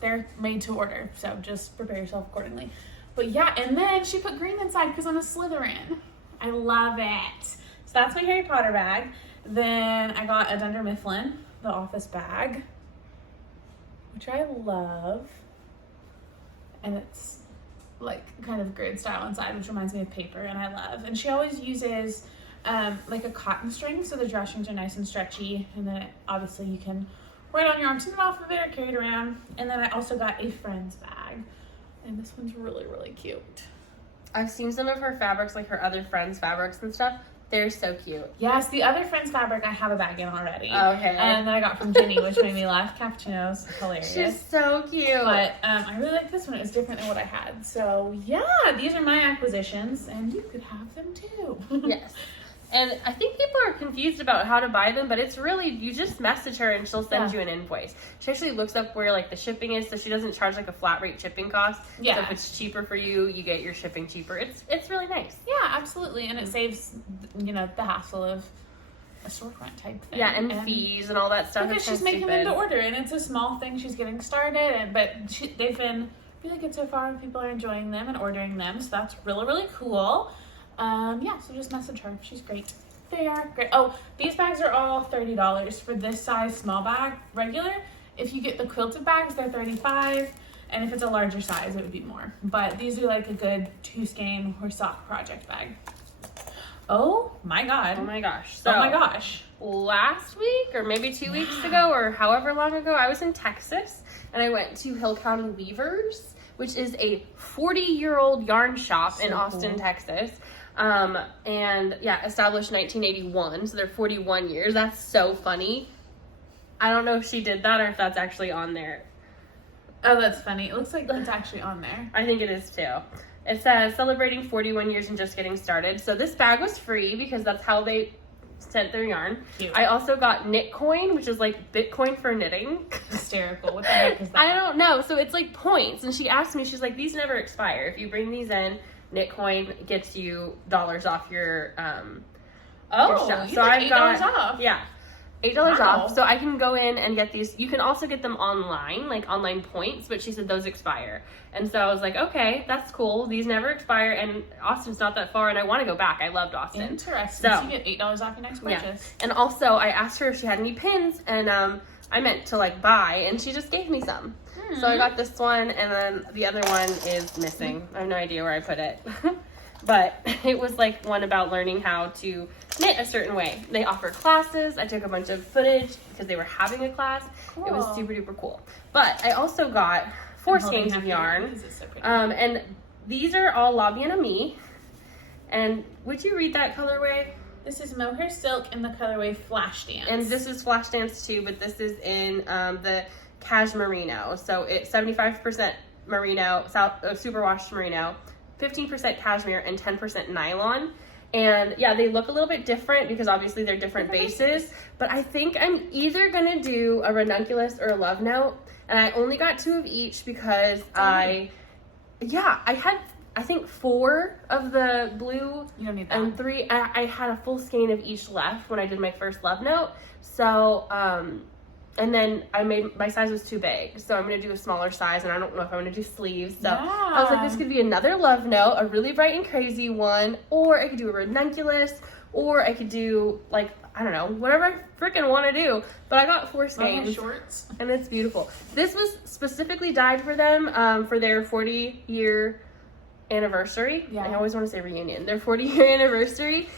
they're made to order. So just prepare yourself accordingly. But yeah, and then she put green inside because I'm a Slytherin. I love it. So that's my Harry Potter bag. Then I got a Dunder Mifflin, the office bag, which I love. And it's like kind of grid style inside, which reminds me of paper, and I love. And she always uses like a cotton string, so the drawstrings are nice and stretchy. And then obviously you can wear it on your arm, snip it off of it, or carry it around. And then I also got a friend's bag. And this one's really, really cute. I've seen some of her fabrics, like her other friends' fabrics and stuff. They're so cute. Yes, the other friend's fabric I have a bag in already. Okay. And then I got from Jenny, which made me laugh. Cappuccino's hilarious. She's so cute. But I really like this one. It's different than what I had. So yeah, these are my acquisitions, and you could have them too. Yes. And I think people are confused about how to buy them, but it's really, you just message her and she'll send you an invoice. She actually looks up where like the shipping is, so she doesn't charge like a flat rate shipping cost. Yeah. So if it's cheaper for you, you get your shipping cheaper. It's really nice. Yeah, absolutely. And it saves, you know, the hassle of a storefront type thing. Yeah, and fees and all that stuff. Because she's making them to order, and it's a small thing. She's getting started, but they've been really good so far, and people are enjoying them and ordering them. So that's really, really cool. Yeah, so just message her. She's great. They are great. Oh, these bags are all $30 for this size small bag, regular. If you get the quilted bags, they're $35, and if it's a larger size, it would be more. But these are like a good 2-skein or sock project bag. Oh my god. Oh my gosh. So, Oh my gosh. last week or maybe 2 weeks ago or however long ago, I was in Texas and I went to Hill County Weavers, which is a 40-year-old yarn shop in Austin, cool. Texas. And yeah, established 1981, so they're 41 years. That's so funny. I don't know if she did that or if that's actually on there. Oh, that's funny. It looks like it's actually on there. I think it is too. It says celebrating 41 years and just getting started. So this bag was free because that's how they sent their yarn. Cute. I also got knit coin, which is like Bitcoin for knitting. Hysterical. What the heck is that? I don't know. So it's like points. And she asked me, she's like, these never expire. If you bring these in, knit coin gets you dollars off your your stuff. You So got I've $8 got off. Yeah. $8 Wow. off. So I can go in and get these. You can also get them online, like online points, but she said those expire. And so I was like, okay, that's cool. These never expire, and Austin's not that far, and I want to go back. I loved Austin. Interesting. So So you get $8 off your next purchase. yeah. And also I asked her if she had any pins, and I meant to like buy, and she just gave me some. So I got this one, and then the other one is missing. I have no idea where I put it. But it was like one about learning how to knit a certain way. They offer classes. I took a bunch of footage because they were having a class. Cool. It was super duper cool. But I also got 4 skeins of yarn. Because it's so pretty. And these are all Lobby and Me. And would you read that colorway? This is Mohair Silk in the colorway Flash Dance. And this is Flash Dance too, but this is in the Cashmerino. So it's 75% merino, superwash merino, 15% cashmere, and 10% nylon. And yeah, they look a little bit different because obviously they're different bases. But I think I'm either gonna do a ranunculus or a love note. And I only got 2 of each because I had I think 4 of the blue. You don't need that. And 3. I had a full skein of each left when I did my first love note. So and then my size was too big, so I'm gonna do a smaller size, and I don't know if I'm gonna do sleeves. So I was like, this could be another love note, a really bright and crazy one, or I could do a ranunculus, or I could do like, I don't know, whatever I freaking want to do. But I got 4 skeins, shorts. and it's beautiful. This was specifically dyed for them for their 40-year anniversary. Yeah. I always want to say reunion. Their 40-year anniversary.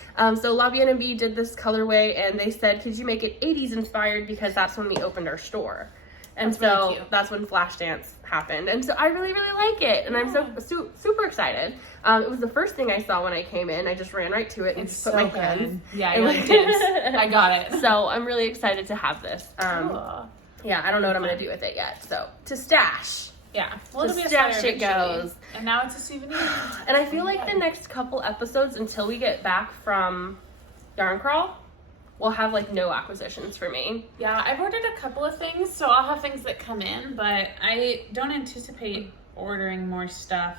So Lobby and B did this colorway, and they said, could you make it 80s inspired, because that's when we opened our store. And That's really so cute. that's when Flash Dance happened. And so I really, really like it. And I'm so super excited. It was the first thing I saw when I came in. I just ran right to it and It's put so my hands. good. Yeah, and you're like dibs. I got it. So I'm really excited to have this. Cool. Yeah, I don't know what I'm going to do with it yet. So to stash. Yeah. Well, it'll be a stash sweater it eventually. goes. And now it's a souvenir. And I feel like the next couple episodes until we get back from Yarn Crawl, we'll have like no acquisitions for me. Yeah, I've ordered a couple of things, so I'll have things that come in, but I don't anticipate ordering more stuff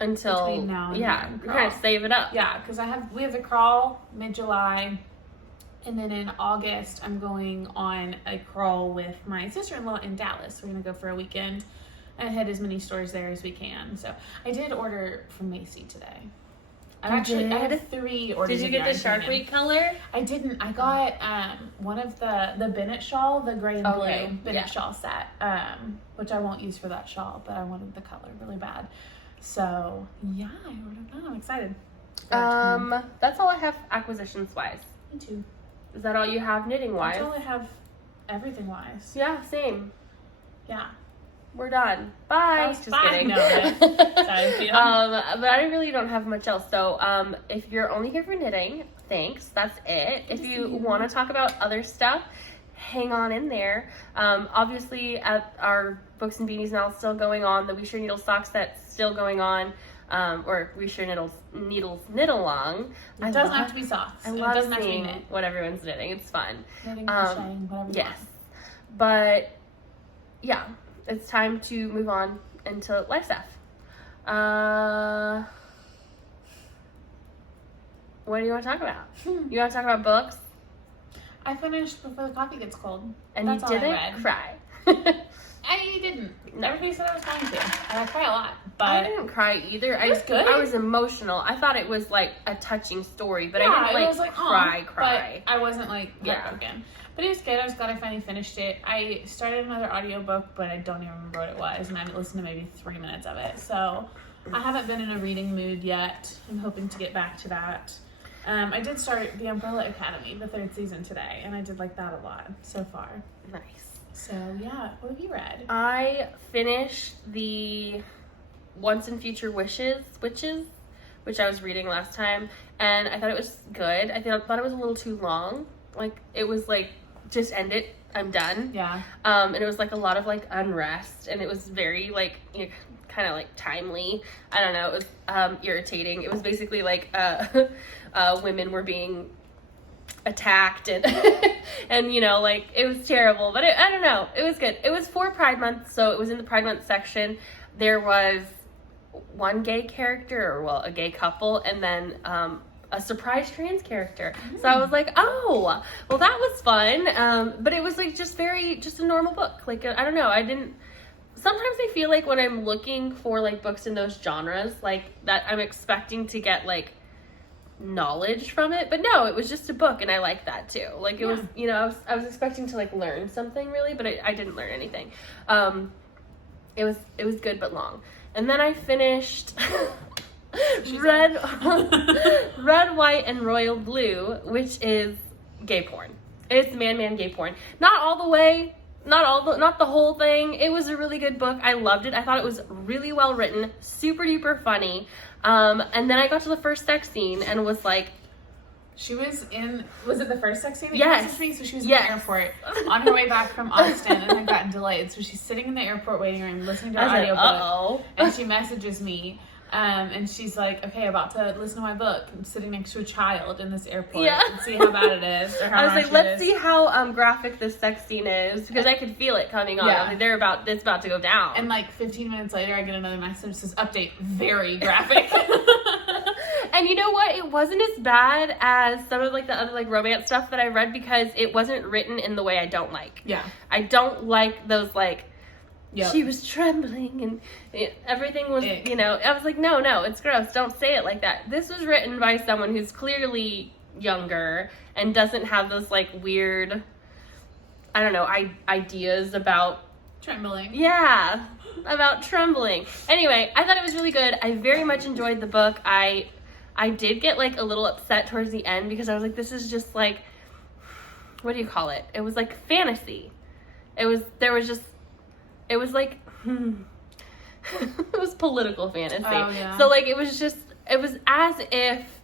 Until between now and we Crawl. kind of save it up. Yeah, because we have the crawl mid-July, and then in August I'm going on a crawl with my sister-in-law in Dallas. We're gonna go for a weekend and hit as many stores there as we can. So I did order from Macy today. I had 3 orders. Did you get the Shark Week color? I didn't. I got one of the Bennett shawl, the gray and Okay, blue Bennett yeah. shawl set, which I won't use for that shawl, but I wanted the color really bad. So yeah, I ordered that. I'm excited. That's all I have acquisitions wise. Me too. Is that all you have knitting wise? That's all I have everything wise. Yeah, same. Yeah. We're done. Bye. Just Bye. kidding. No, sorry, but I really don't have much else. So if you're only here for knitting, thanks. That's it. If you want to talk about other stuff, hang on in there. Obviously, at our Books and Beanies MAL still going on. The We Sure Needle Socks that's still going on. Or We Sure Needles Knit Along. It doesn't have to be socks. I It love doesn't have to be seeing knit. what everyone's knitting. It's fun. Knitting, crocheting, whatever you Yes. want. But yeah, it's time to move on into life stuff. What do you want to talk about? You want to talk about books? I finished Before the Coffee Gets Cold. And That's you all I didn't read. cry. I didn't. No. Everybody said I was going to. And I cry a lot. But I didn't cry either. It was good. I was emotional. I thought it was like a touching story, but yeah, I didn't it was like cry. But I wasn't like Yeah. heartbroken. But it was good. I was glad I finally finished it. I started another audiobook, but I don't even remember what it was, and I listened to maybe 3 minutes of it. So I haven't been in a reading mood yet. I'm hoping to get back to that. I did start the Umbrella Academy, the 3rd season today, and I did like that a lot so far. Nice. So yeah, what have you read? I finished the Once and Future Witches, which I was reading last time, and I thought it was good. I thought it was a little too long. Like, it was like, just end it, I'm done. Yeah. And it was like a lot of like unrest, and it was very like, you know, kind of like timely. I don't know, it was irritating. It was basically like women were being attacked and and you know, like, it was terrible, but I don't know, it was good. It was for Pride Month, so it was in the Pride Month section. There was one gay character, or well, a gay couple, and then a surprise trans character. So I was like, oh, well, that was fun. But it was like just a normal book. Like, I don't know, sometimes I feel like when I'm looking for like books in those genres, like that, I'm expecting to get like knowledge from it, but no, it was just a book, and I like that too. Like, it was, you know, I was expecting to like learn something really, but I didn't learn anything. It was good but long. And then I finished Red, White, and Royal Blue, which is gay porn. It's man gay porn. Not all the way, not the whole thing. It was a really good book. I loved it. I thought it was really well written, super duper funny. And then I got to the first sex scene and was like, she was it the first sex scene that yes. you messaged me? So she was in the airport on her way back from Austin and had gotten delayed. So she's sitting in the airport waiting room listening to her audiobook. And she messages me. And she's like, okay, about to listen to my book. I'm sitting next to a child in this airport and see how bad it is. Or how I was like, let's see how graphic this sex scene is, because I could feel it coming on. I was like, it's about to go down. And like 15 minutes later, I get another message that says, update, very graphic. And you know what? It wasn't as bad as some of like the other like romance stuff that I read, because it wasn't written in the way I don't like. Yeah. I don't like those like, yep. She was trembling and everything was, you know, I was like, no, it's gross. Don't say it like that. This was written by someone who's clearly younger and doesn't have those like weird, I don't know, ideas about trembling. Yeah, about trembling. Anyway, I thought it was really good. I very much enjoyed the book. I did get like a little upset towards the end, because I was like, this is just like, what do you call it? It was like fantasy. It was like, it was political fantasy. Oh, yeah. So like, it was as if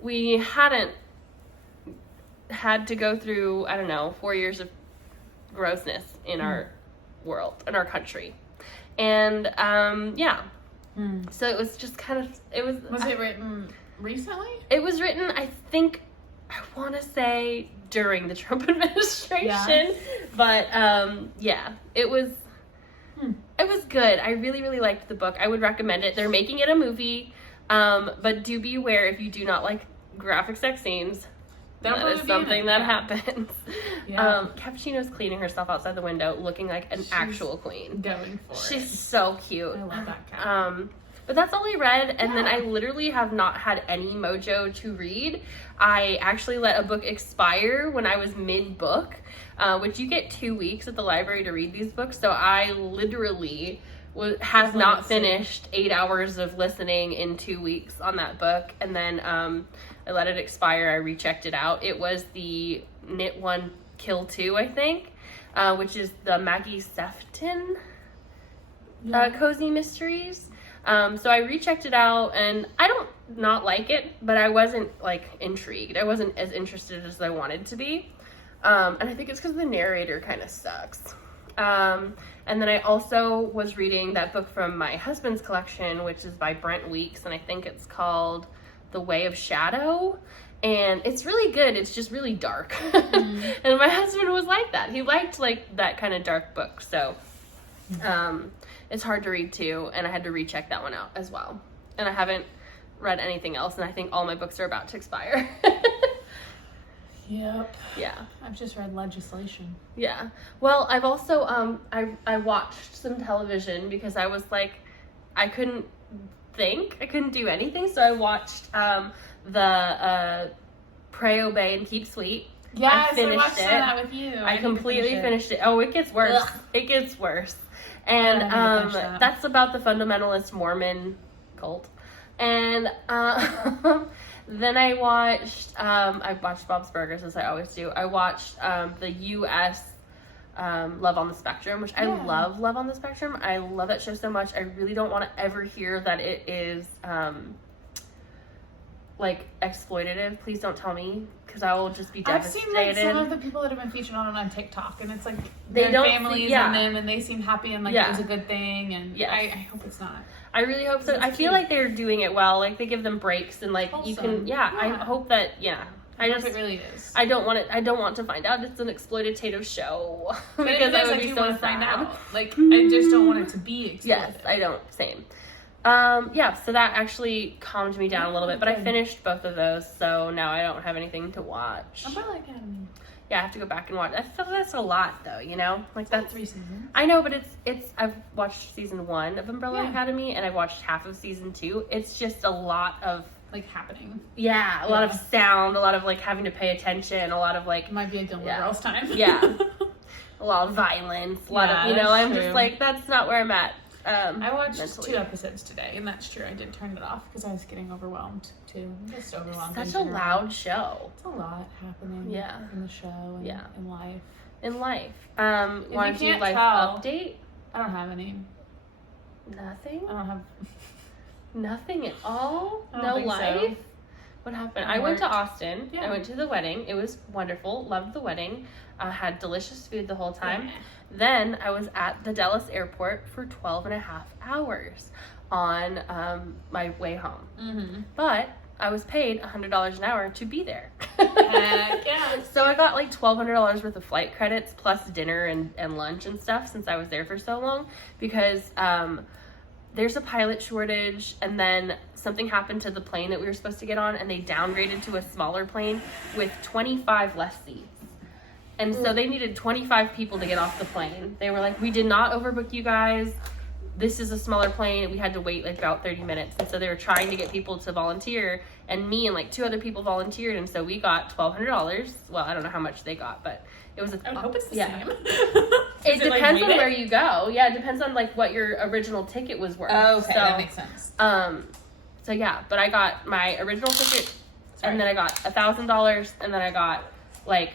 we hadn't had to go through, I don't know, 4 years of grossness in our world, in our country. And, yeah. So it was just kind of, Was it written recently? It was written, I think, I want to say during the Trump administration. Yeah. But, yeah, it was good. I really, really liked the book. I would recommend it. They're making it a movie, but do be aware, if you do not like graphic sex scenes, that is something that happens. Yeah. Cappuccino's cleaning herself outside the window, looking like an actual queen. Going for it. She's so cute. I love that cat. But that's all I read, and then I literally have not had any mojo to read. I actually let a book expire when I was mid-book, which you get 2 weeks at the library to read these books, so I literally have not finished 8 hours of listening in 2 weeks on that book, and then I let it expire. I rechecked it out. It was the Knit 1, Kill 2, I think, which is the Maggie Sefton Cozy Mysteries. So I rechecked it out, and I don't not like it, but I wasn't like intrigued. I wasn't as interested as I wanted to be. And I think it's because the narrator kind of sucks. And then I also was reading that book from my husband's collection, which is by Brent Weeks, and I think it's called The Way of Shadow. And it's really good. It's just really dark. And my husband was like that. He liked like that kind of dark book. So, it's hard to read too, and I had to recheck that one out as well. And I haven't read anything else, and I think all my books are about to expire. Yep. Yeah. I've just read Legislation. Yeah. Well, I've also, I watched some television because I was like, I couldn't do anything, so I watched the Pray, Obey, and Keep Sweet. Yes, I watched that with you. I completely finished it. Oh, it gets worse. Ugh. It gets worse. And that's about the fundamentalist Mormon cult. And Then I watched Bob's Burgers, as I always do. I watched the US Love on the Spectrum, which I love Love on the Spectrum. I love that show so much. I really don't want to ever hear that it is like exploitative. Please don't tell me, because I will just be devastated. I've seen like some of the people that have been featured on TikTok, and it's like they don't families and them, and they seem happy and like it was a good thing, and I hope it's not. I really hope so. I feel like they're doing it well. Like they give them breaks and like you can I hope that I hope it really is. I don't want to find out it's an exploitative show because I would be so sad. Find out. Like I just don't want it to be exploitative. Yes, I don't. Same. So that actually calmed me down a little bit, but I finished both of those, so now I don't have anything to watch. Umbrella Academy. Yeah, I have to go back and watch. I feel that's a lot though, you know? Like that's 3 seasons. I know, but it's I've watched season 1 of Umbrella Academy and I've watched half of season 2. It's just a lot of like happening. Yeah, a lot of sound, a lot of like having to pay attention, a lot of like it might be a Gilmore Girls time. Yeah. A lot of violence, a lot of I'm just like that's not where I'm at. I watched mentally. 2 episodes today, and that's true. I did turn it off because I was getting overwhelmed too. Just overwhelmed. It's such a loud show. It's a lot happening. In the show. And in life. In life. Want to do life update? I don't have any. Nothing. I don't have nothing at all. No life. So. What happened? I went to Austin. I went to the wedding. It was wonderful. Loved the wedding. Had delicious food the whole time. Yeah. Then I was at the Dallas airport for 12 and a half hours on my way home. Mm-hmm. But I was paid $100 an hour to be there. So I got like $1,200 worth of flight credits plus dinner and lunch and stuff since I was there for so long because there's a pilot shortage, and then something happened to the plane that we were supposed to get on, and they downgraded to a smaller plane with 25 less seats. And so they needed 25 people to get off the plane. They were like, we did not overbook you guys. This is a smaller plane. We had to wait like about 30 minutes. And so they were trying to get people to volunteer, and me and like 2 other people volunteered. And so we got $1,200. Well, I don't know how much they got, but it was I would hope it's the same. It depends on where you go. Yeah, it depends on like what your original ticket was worth. Oh, okay, that makes sense. So yeah, but I got my original ticket, and then I got $1,000, and then I got like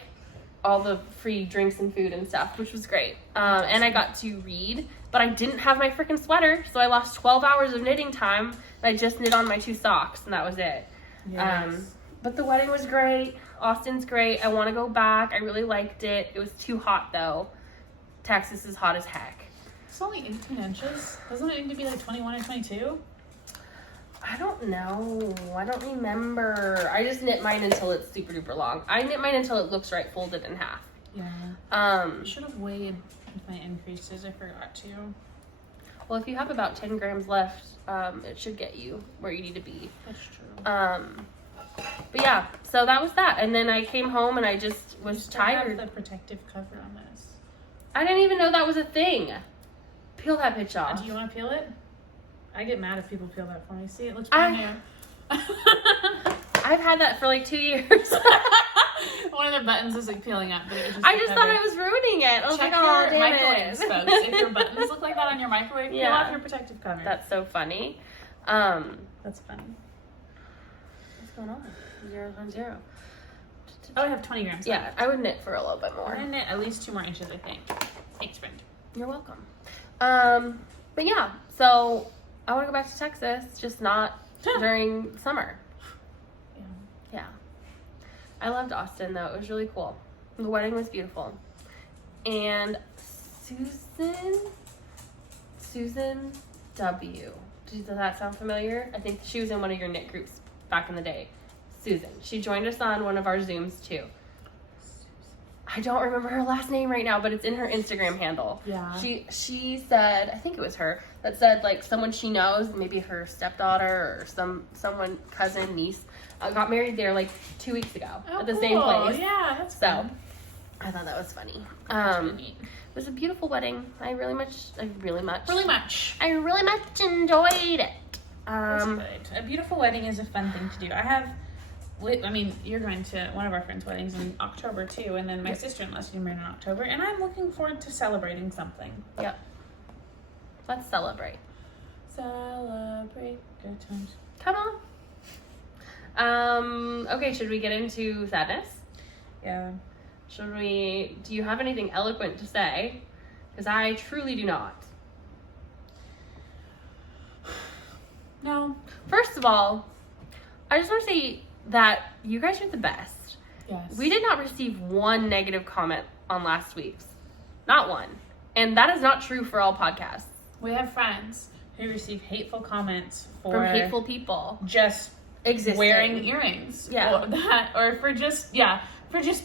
all the free drinks and food and stuff, which was great. And I got to read, but I didn't have my freaking sweater, so I lost 12 hours of knitting time. And I just knit on my 2 socks, and that was it. Yes. But the wedding was great. Austin's great. I want to go back. I really liked it. It was too hot though. Texas is hot as heck. It's only 18 inches. Doesn't it need to be like 21 or 22? I don't know. I don't remember. I just knit mine until it's super duper long. I knit mine until it looks right folded in half. Yeah. I should have weighed my increases. I forgot to. Well, if you have about 10 grams left, it should get you where you need to be. That's true. But yeah, so that was that. And then I came home and I just was tired. Have the protective cover on this. I didn't even know that was a thing. Peel that bitch off. Do you want to peel it? I get mad if people peel that for me. See, it looks brand new. I've had that for like 2 years. One of the buttons is like peeling up, but it was just I just thought I was ruining it. I was Check like, oh, your damn microwaves, it. folks. If your buttons look like that on your microwave, peel off your protective cover. That's so funny. That's funny. What's going on? 0.0. Oh, I have 20 grams. Yeah, I would knit for a little bit more. I'm gonna knit at least 2 more inches, I think. Thanks, friend. You're welcome. But yeah, so I want to go back to Texas, just not during summer. Yeah. I loved Austin though. It was really cool. The wedding was beautiful. And Susan W. Does that sound familiar? I think she was in one of your knit groups back in the day. Susan. She joined us on one of our Zooms too. I don't remember her last name right now, but it's in her Instagram handle. Yeah. She said, I think it was her, that said like someone she knows, maybe her stepdaughter or someone, cousin, niece, got married there like 2 weeks ago at the same place. Yeah, that's so fun. I thought that was funny. That's really neat. It was a beautiful wedding. I really much enjoyed it. That's good. A beautiful wedding is a fun thing to do. You're going to one of our friends' weddings in October too, and then my sister-in-law's getting married in October, and I'm looking forward to celebrating something. Yep. Let's celebrate. Celebrate good times. Come on. Okay, should we get into sadness? Yeah. Do you have anything eloquent to say? Because I truly do not. No. First of all, I just want to say that you guys are the best. Yes. We did not receive one negative comment on last week's. Not one. And that is not true for all podcasts. We have friends who receive hateful comments From hateful people. Just Existing. wearing earrings. Yeah. Or for just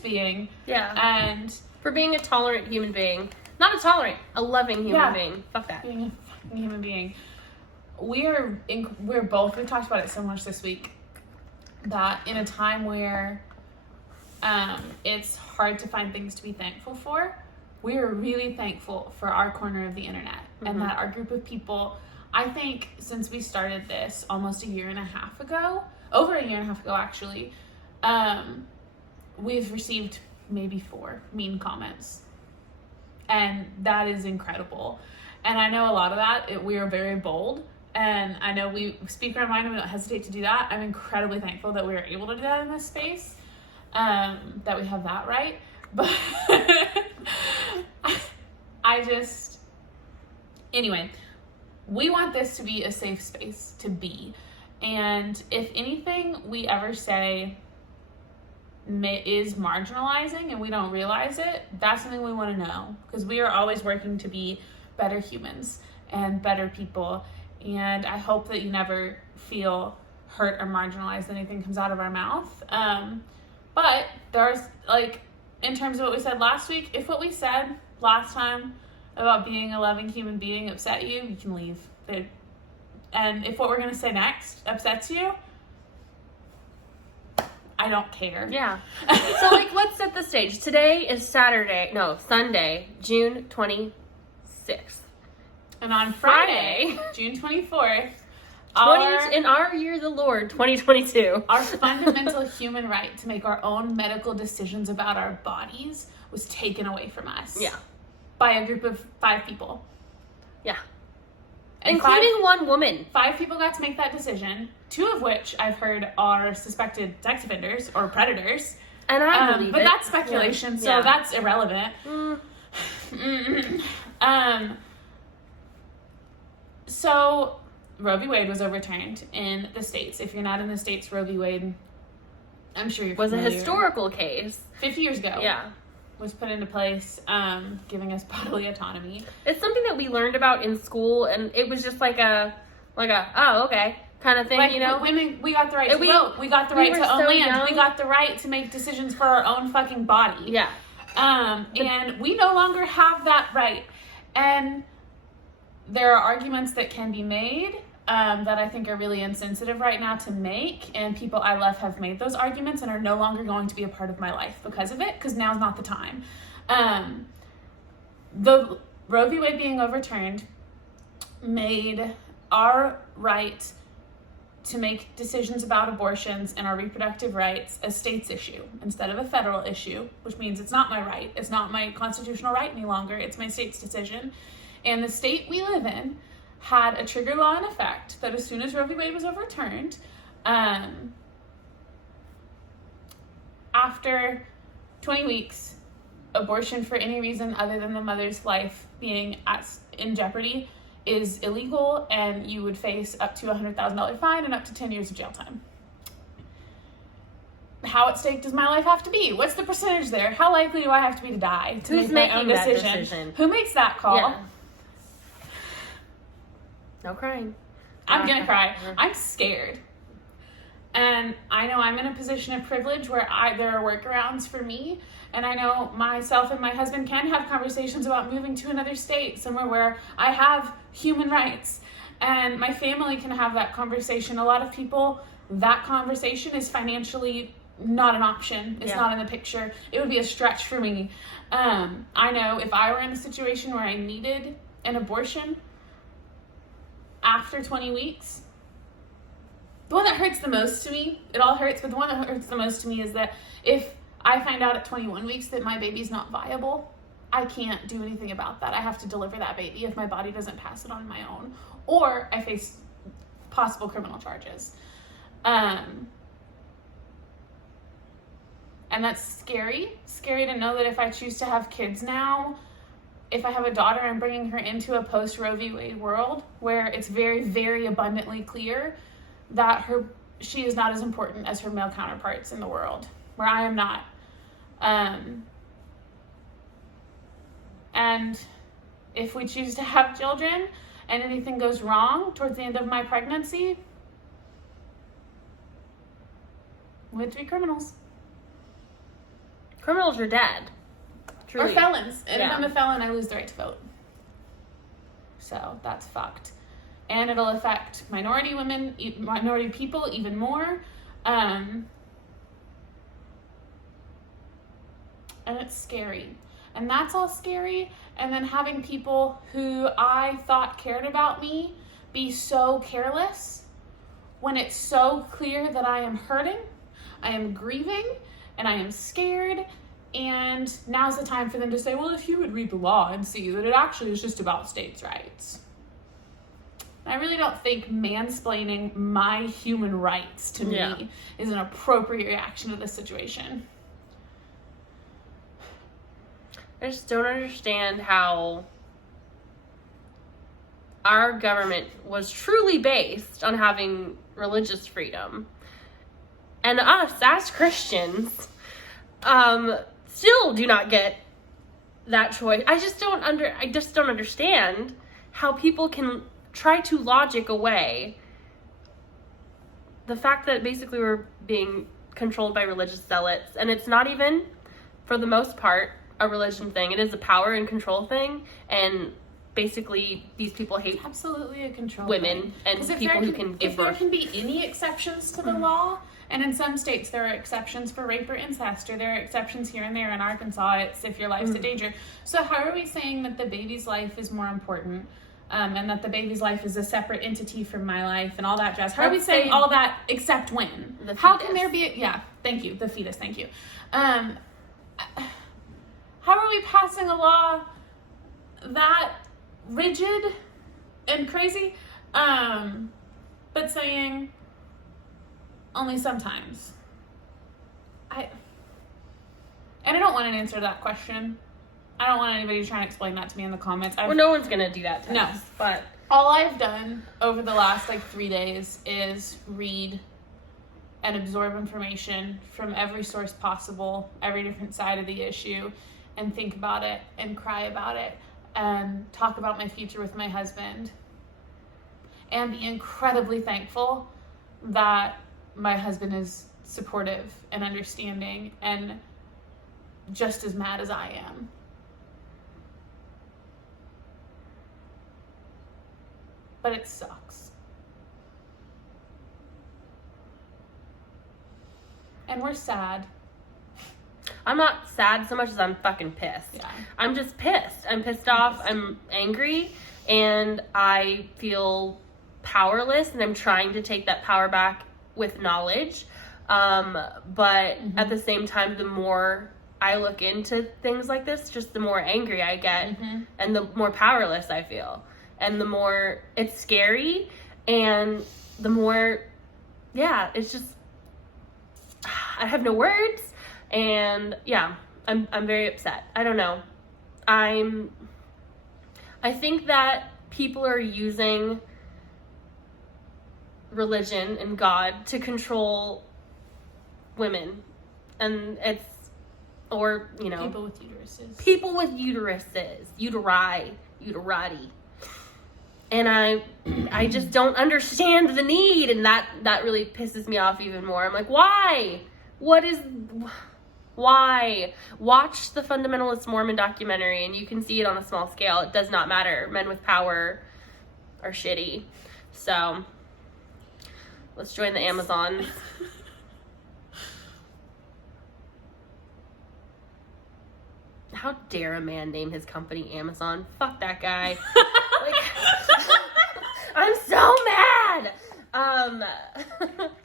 being. Yeah. And for being a tolerant human being. Not a tolerant, a loving human being. Fuck that. Being a fucking human being. We've talked about it so much this week that in a time where it's hard to find things to be thankful for, we are really thankful for our corner of the internet and that our group of people, I think since we started this almost over a year and a half ago actually, we've received maybe 4 mean comments, and that is incredible. And I know a lot of that, we are very bold, and I know we speak our mind and we don't hesitate to do that. I'm incredibly thankful that we are able to do that in this space, that we have that right. But anyway, we want this to be a safe space to be. And if anything we ever say is marginalizing and we don't realize it, that's something we want to know, because we are always working to be better humans and better people. And I hope that you never feel hurt or marginalized when anything comes out of our mouth. But there's, like, in terms of what we said last week, if what we said last time about being a loving human being upset you, you can leave. And if what we're going to say next upsets you, I don't care. Yeah. So, like, let's set the stage. Today is Sunday, June 26th. And on Friday, June 24th, in our year of the Lord, 2022, our fundamental human right to make our own medical decisions about our bodies was taken away from us. Yeah. By a group of 5 people. Yeah. And including 1 woman. 5 people got to make that decision, 2 of which I've heard are suspected sex offenders or predators. And I believe but it. That's speculation, so that's irrelevant. So Roe v. Wade was overturned in the States. If you're not in the States, Roe v. Wade, I'm sure you're familiar. Was a historical case. 50 years ago. Yeah. Was put into place, giving us bodily autonomy. It's something that we learned about in school, and it was just like a oh, okay kind of thing, like, you know? Women, we got the right to vote. We got the right to own land. Young. We got the right to make decisions for our own fucking body. Yeah. And we no longer have that right. And there are arguments that can be made that I think are really insensitive right now to make, and people I love have made those arguments and are no longer going to be a part of my life because of it, because now's not the time. The Roe v. Wade being overturned made our right to make decisions about abortions and our reproductive rights a state's issue instead of a federal issue, which means it's not my right. It's not my constitutional right any longer. It's my state's decision. And the state we live in had a trigger law in effect that as soon as Roe v. Wade was overturned, after 20 weeks, abortion for any reason other than the mother's life being in jeopardy is illegal, and you would face up to a $100,000 fine and up to 10 years of jail time. How at stake does my life have to be? What's the percentage there? How likely do I have to be to die to make my own decision? Who makes that call? Yeah. No crying. I'm gonna cry. I'm scared. And I know I'm in a position of privilege where there are workarounds for me. And I know myself and my husband can have conversations about moving to another state, somewhere where I have human rights. And my family can have that conversation. A lot of people, that conversation is financially not an option. It's not in the picture. It would be a stretch for me. I know if I were in a situation where I needed an abortion after 20 weeks, the one that hurts the most to me, it all hurts, but the one that hurts the most to me is that if I find out at 21 weeks that my baby's not viable, I can't do anything about that. I have to deliver that baby if my body doesn't pass it on my own, or I face possible criminal charges. And that's scary to know that if I choose to have kids now, if I have a daughter, I'm bringing her into a post Roe v. Wade world where it's very, very abundantly clear that she is not as important as her male counterparts in the world, where I am not. And if we choose to have children and anything goes wrong towards the end of my pregnancy, we have to be criminals. Criminals are dead. Truly. Or felons. And Yeah. if I'm a felon, I lose the right to vote. So that's fucked. And it'll affect minority women, minority people even more. And it's scary. And that's all scary. And then having people who I thought cared about me be so careless when it's so clear that I am hurting, I am grieving, and I am scared. And now's the time for them to say, well, if you would read the law and see that it actually is just about states' rights. I really don't think mansplaining my human rights to me is an appropriate reaction to this situation. I just don't understand how our government was truly based on having religious freedom. And us, as Christians, still do not get that choice. I just don't understand how people can try to logic away the fact that basically we're being controlled by religious zealots. And it's not even, for the most part, a religion thing. It is a power and control thing. And basically these people hate absolutely a control women thing. And people who can give birth. If there can be any exceptions to the law, and in some states there are exceptions for rape or incest, or there are exceptions here and there. In Arkansas, it's if your life's in danger. So how are we saying that the baby's life is more important, and that the baby's life is a separate entity from my life and all that jazz? How are we saying all that except when? How can there be thank you, the fetus, thank you. How are we passing a law that rigid and crazy, but saying only sometimes? I don't want an answer to that question. I don't want anybody to try and explain that to me in the comments. Well, no one's gonna do that to us. But all I've done over the last 3 days is read and absorb information from every source possible, every different side of the issue, and think about it and cry about it and talk about my future with my husband, and be incredibly thankful that my husband is supportive and understanding and just as mad as I am. But it sucks. And we're sad. I'm not sad so much as I'm fucking pissed. Yeah. I'm just pissed. I'm pissed off. I'm angry. And I feel powerless. And I'm trying to take that power back with knowledge. But at the same time, the more I look into things like this, just the more angry I get. And the more powerless I feel. And the more it's scary. And the more, it's just, I have no words. And I'm very upset. I don't know. I think that people are using religion and God to control women. And it's, or, people with uteruses. People with uteruses. Uterati. And I just don't understand the need. And that really pisses me off even more. I'm like, why? Why? Watch the Fundamentalist Mormon documentary and you can see it on a small scale. It does not matter. Men with power are shitty. So, let's join the Amazon. How dare a man name his company Amazon? Fuck that guy. I'm so mad!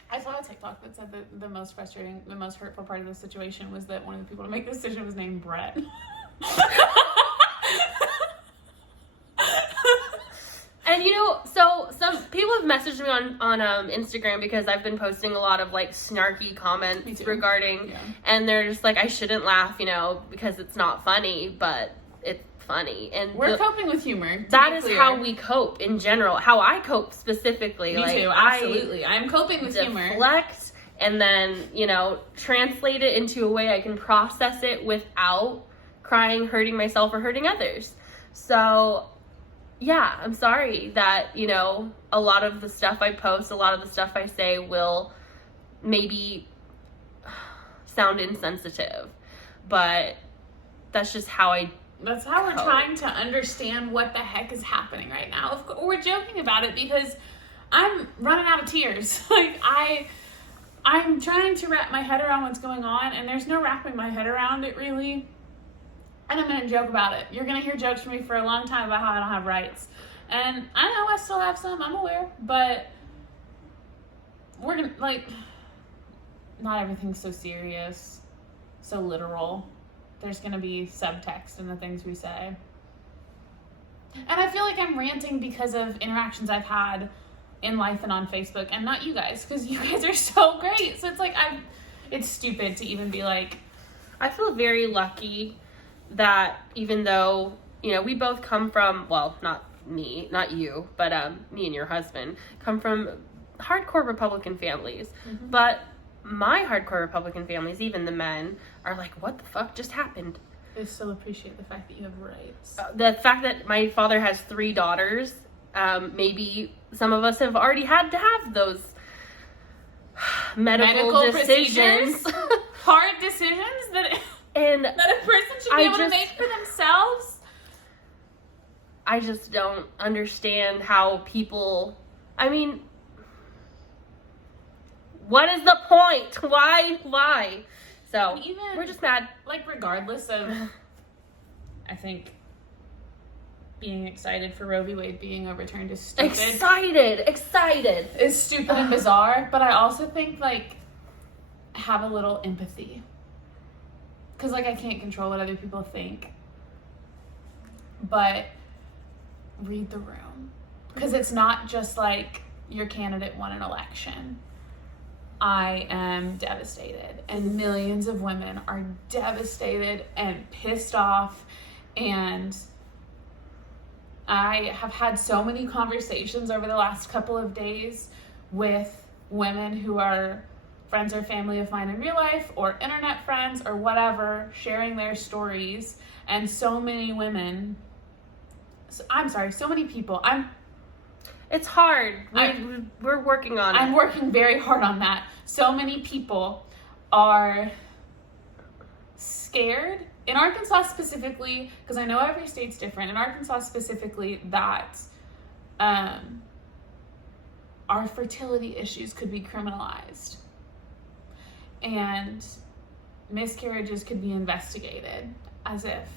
I saw a TikTok that said that the most frustrating, the most hurtful part of the situation was that one of the people to make the decision was named Brett. And so some people have messaged me on Instagram because I've been posting a lot of like snarky comments regarding, and they're just like, I shouldn't laugh, you know, because it's not funny, but it's funny. And we're coping with humor. That is how we cope in general. How I cope specifically. Me too, absolutely. I'm coping with humor. Deflect and then, you know, translate it into a way I can process it without crying, hurting myself, or hurting others. So, yeah, I'm sorry that, you know, a lot of the stuff I post, a lot of the stuff I say will maybe sound insensitive, but that's just how That's how we're trying to understand what the heck is happening right now. Of course, we're joking about it because I'm running out of tears. Like, I'm trying to wrap my head around what's going on, and there's no wrapping my head around it, really. And I'm going to joke about it. You're going to hear jokes from me for a long time about how I don't have rights. And I know I still have some, I'm aware, but we're going to, like, not everything's so serious, so literal. There's going to be subtext in the things we say. And I feel like I'm ranting because of interactions I've had in life and on Facebook, and not you guys, because you guys are so great. So it's like, it's stupid to even be like. I feel very lucky that even though, you know, we both come from, well, not me, not you, but me and your husband come from hardcore Republican families. Mm-hmm. But my hardcore Republican families, even the men, are like, what the fuck just happened? They still appreciate the fact that you have rights. The fact that my father has 3 daughters, maybe some of us have already had to have those medical decisions. Hard decisions that a person should be able to make for themselves. I just don't understand how people, I mean, what is the point? Why? So, even, we're just mad. Like, regardless of, I think, being excited for Roe v. Wade being overturned is stupid. Excited. Is stupid and bizarre, but I also think, like, have a little empathy. Because, like, I can't control what other people think. But read the room. Because it's not just, like, your candidate won an election. I am devastated, and millions of women are devastated and pissed off, and I have had so many conversations over the last couple of days with women who are friends or family of mine in real life, or internet friends, or whatever, sharing their stories, and so many women, so many people, it's hard. We're working on it. I'm working very hard on that. So many people are scared. In Arkansas specifically, because I know every state's different, in Arkansas specifically, that our fertility issues could be criminalized. And miscarriages could be investigated as if.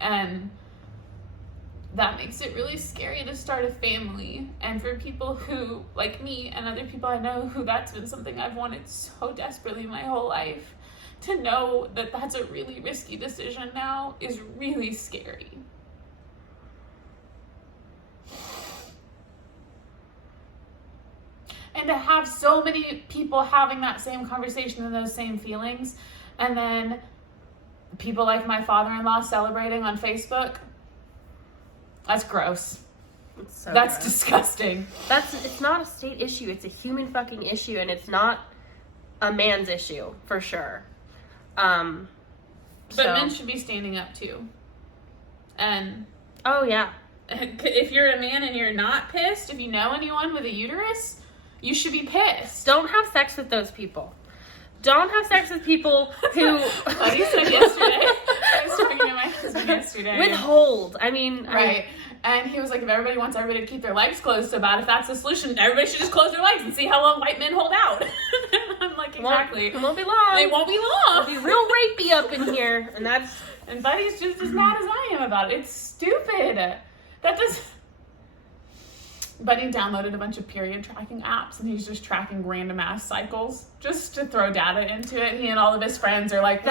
And that makes it really scary to start a family. And for people who, like me and other people I know who that's been something I've wanted so desperately my whole life, to know that that's a really risky decision now is really scary. And to have so many people having that same conversation and those same feelings, and then people like my father-in-law celebrating on Facebook, that's gross. That's gross. Disgusting. It's not a state issue. It's a human fucking issue, and it's not a man's issue, for sure. But men should be standing up too. And oh yeah, if you're a man and you're not pissed, if you know anyone with a uterus, you should be pissed. Don't have sex with those people. Don't have sex with people who. Buddy said yesterday. I was talking to my husband yesterday. Withhold. I mean, right. And he was like, if everybody wants everybody to keep their legs closed so bad, if that's the solution, everybody should just close their legs and see how long white men hold out. I'm like, exactly. It won't be long. It won't be long. It'll be real rapey up in here. And Buddy's just as mad as I am about it. It's stupid. Buddy downloaded a bunch of period tracking apps, and he's just tracking random ass cycles just to throw data into it. He and all of his friends are like,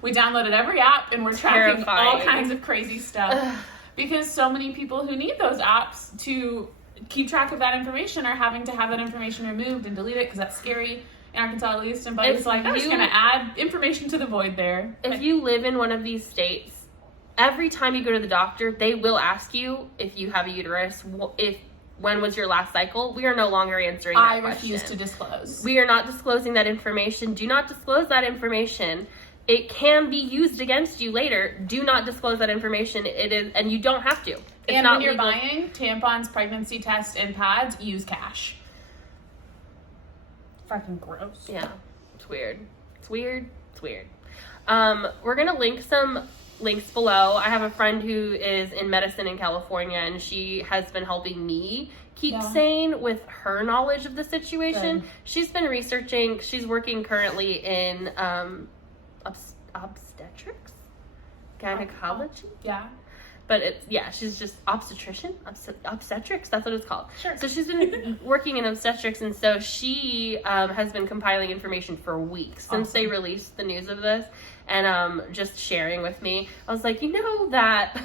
we downloaded every app and we're tracking all kinds of crazy stuff. Because so many people who need those apps to keep track of that information or having to have that information removed and delete it because that's scary in Arkansas at least. And Buddy's like, I'm just going to add information to the void there. If you live in one of these states, every time you go to the doctor, they will ask you if you have a uterus, when was your last cycle. We are no longer answering that question. I refuse to disclose. We are not disclosing that information. Do not disclose that information. It can be used against you later. Do not disclose that information. It is, and you don't have to. And when you're buying tampons, pregnancy tests, and pads, use cash. Fucking gross. Yeah, it's weird. It's weird. It's weird. We're gonna link some links below. I have a friend who is in medicine in California, and she has been helping me keep sane with her knowledge of the situation. Good. She's been researching. She's working currently in obstetrics, gynecology. Yeah. But she's just obstetrician, obstetrics, that's what it's called. Sure. So she's been working in obstetrics, and so she has been compiling information for weeks since they released the news of this, and just sharing with me. I was like, you know that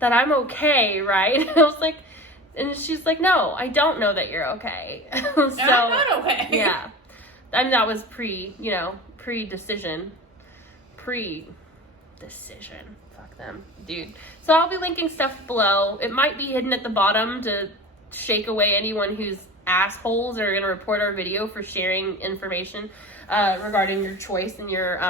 I'm okay, right? I was like, and she's like, no, I don't know that you're okay. So, I'm not okay. Yeah. And that was pre-decision. Fuck them, dude. So I'll be linking stuff below. It might be hidden at the bottom to shake away anyone who's assholes are going to report our video for sharing information regarding your choice and your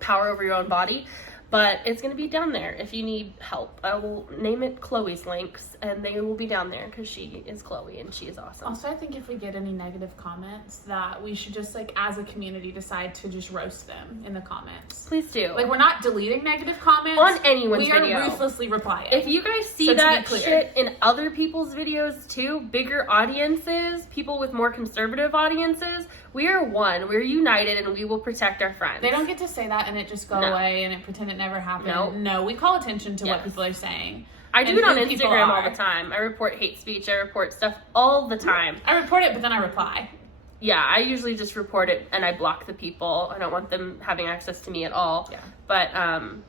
power over your own body. But it's going to be down there if you need help. I will name it Chloe's Links, and they will be down there because she is Chloe and she is awesome. Also, I think if we get any negative comments, that we should just, like, as a community, decide to just roast them in the comments. Please do. Like, we're not deleting negative comments. On anyone's video. We are ruthlessly replying. If you guys see that shit in other people's videos, too, bigger audiences, people with more conservative audiences, we are one. We're united, and we will protect our friends. They don't get to say that and it just go away and it pretend it never happened. Nope. No, we call attention to what people are saying. I do it on Instagram all the time. I report hate speech. I report stuff all the time. I report it, but then I reply. Yeah, I usually just report it and I block the people. I don't want them having access to me at all. Yeah. But I'm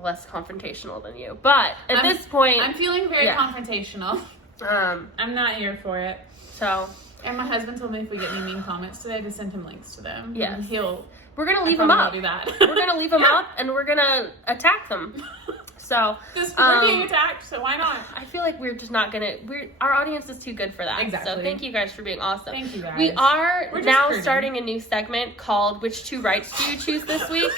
less confrontational than you. But at this point, I'm feeling very confrontational. I'm not here for it. So. And my husband told me if we get any mean comments today to send him links to them. Yes. And we're going to leave them up. Do that. We're going to leave them up and we're going to attack them. So. We're being attacked, so why not? I feel like we're just not going to. Our audience is too good for that. Exactly. So thank you guys for being awesome. Thank you guys. We are now starting a new segment called Which Two Rights Do You Choose This Week?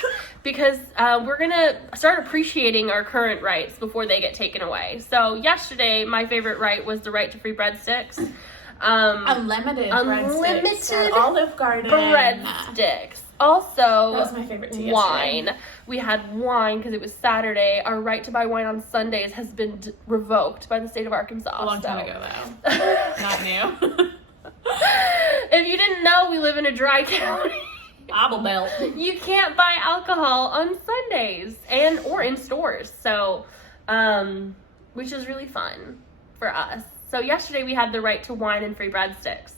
Because we're going to start appreciating our current rights before they get taken away. So yesterday, my favorite right was the right to free breadsticks. Unlimited breadsticks at Olive Garden. Breadsticks. Also, that was my favorite tea wine. yesterday. We had wine because it was Saturday. Our right to buy wine on Sundays has been revoked by the state of Arkansas. A long time ago, though. Not new. If you didn't know, we live in a dry county. Bible Belt. You can't buy alcohol on Sundays or in stores. So, which is really fun for us. So yesterday we had the right to wine and free breadsticks.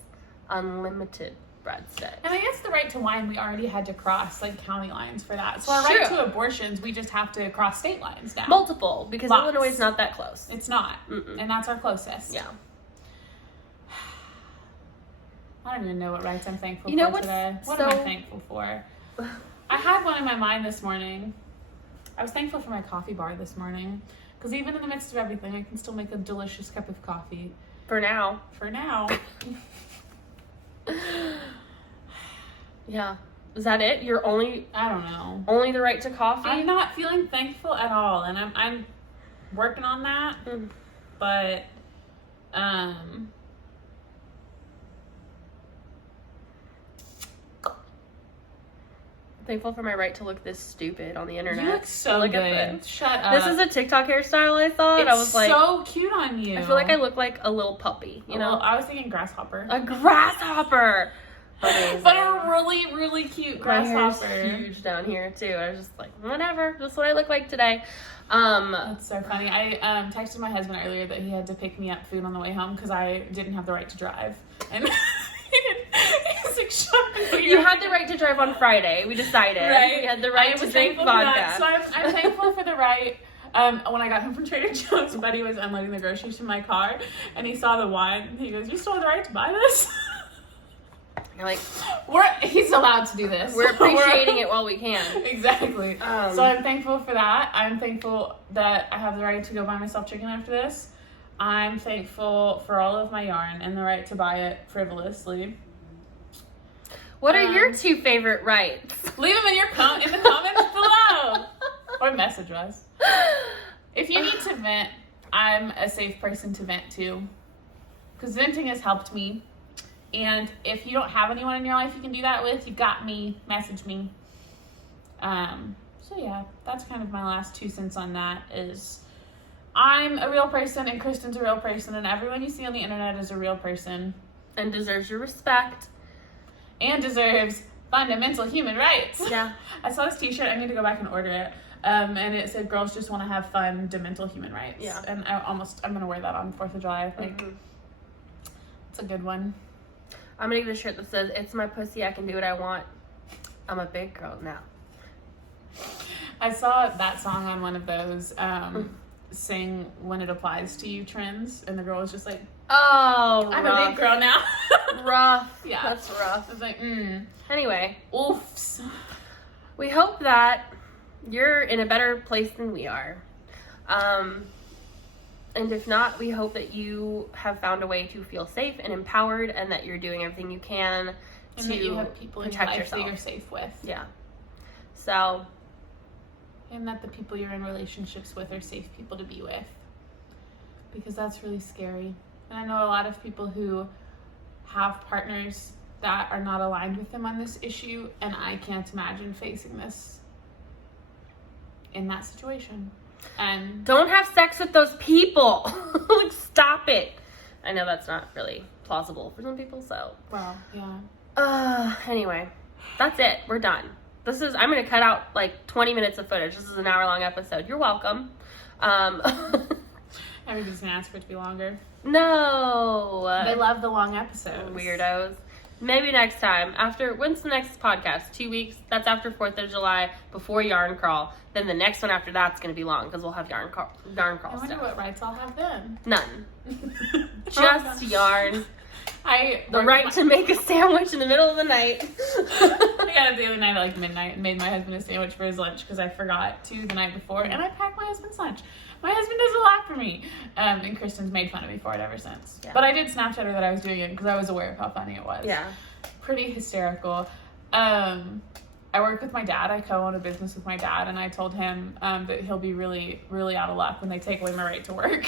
Unlimited breadsticks. And I guess the right to wine, we already had to cross, like, county lines for that. So our right to abortions, we just have to cross state lines now. Multiple, because Illinois is not that close. It's not. Mm-mm. And that's our closest. Yeah. I don't even know what rights I'm thankful for today. What am I thankful for? I had one in my mind this morning. I was thankful for my coffee bar this morning. Because even in the midst of everything, I can still make a delicious cup of coffee. For now. Yeah. Is that it? You're I don't know. Only the right to coffee? I'm not feeling thankful at all. And I'm working on that. But, thankful for my right to look this stupid on the internet. You look so good. Shut up. This is a TikTok hairstyle I thought. I was like, so cute on you. I feel like I look like a little puppy, you know? I was thinking grasshopper. A grasshopper! Amazing. But a really, really cute grasshopper. My hair's huge down here too. I was just like, whatever. That's what I look like today. That's so funny. I texted my husband earlier that he had to pick me up food on the way home because I didn't have the right to drive. And you had the right to drive on Friday. We decided. Right. You had the right to drink vodka. So I'm thankful for the right When I got home from Trader Joe's, Buddy was unloading the groceries from my car, and he saw the wine. He goes, "You still have the right to buy this?" You're like, he's allowed to do this. We're appreciating it while we can. Exactly. So I'm thankful for that. I'm thankful that I have the right to go buy myself chicken after this. I'm thankful for all of my yarn and the right to buy it frivolously. What are your 2 favorite rights? Leave them in in the comments below. Or message us. If you need to vent, I'm a safe person to vent to. Because venting has helped me. And if you don't have anyone in your life you can do that with, you got me. Message me. So yeah, that's kind of my last 2 cents on that is I'm a real person and Christen's a real person and everyone you see on the internet is a real person. And deserves your respect. And deserves fundamental human rights. Yeah. I saw this t-shirt. I need to go back and order it. And it said girls just want to have fundamental human rights. Yeah. And I'm going to wear that on 4th of July, I think. Mm-hmm. It's a good one. I'm going to get a shirt that says, "It's my pussy, I can do what I want. I'm a big girl now." I saw that song on one of those sing When It Applies to You trends. And the girl was just like, "Oh, I'm rough. a big girl now." Rough. Yeah. That's rough. I was like, Anyway. Oofs. We hope that you're in a better place than we are. And if not, we hope that you have found a way to feel safe and empowered and that you're doing everything you can And to that you have people in your protect life yourself. that you're safe with. Yeah. So. And that the people you're in relationships with are safe people to be with. Because that's really scary. And I know a lot of people who have partners that are not aligned with them on this issue, and I can't imagine facing this in that situation. And don't have sex with those people. Like, stop it. I know that's not really plausible for some people, so. well, yeah. Anyway, that's it. We're done. I'm going to cut out like 20 minutes of footage. This is an hour-long episode. You're welcome. Everybody's gonna ask for it to be longer. No. They love the long episodes. Weirdos. Maybe next time. When's the next podcast? 2 weeks? That's after 4th of July, before Yarn Crawl. Then the next one after that's going to be long, because we'll have Yarn Crawl I wonder stuff. what rights I'll have then. None. Just yarn. The right to make a sandwich in the middle of the night. I got up the other night at like midnight and made my husband a sandwich for his lunch because I forgot to the night before, and I packed my husband's lunch. My husband does a lot for me, and Christen's made fun of me for it ever since. Yeah. But I did Snapchat her that I was doing it because I was aware of how funny it was. Yeah. Pretty hysterical. I work with my dad. I co-own a business with my dad, and I told him that he'll be really, really out of luck when they take away my right to work.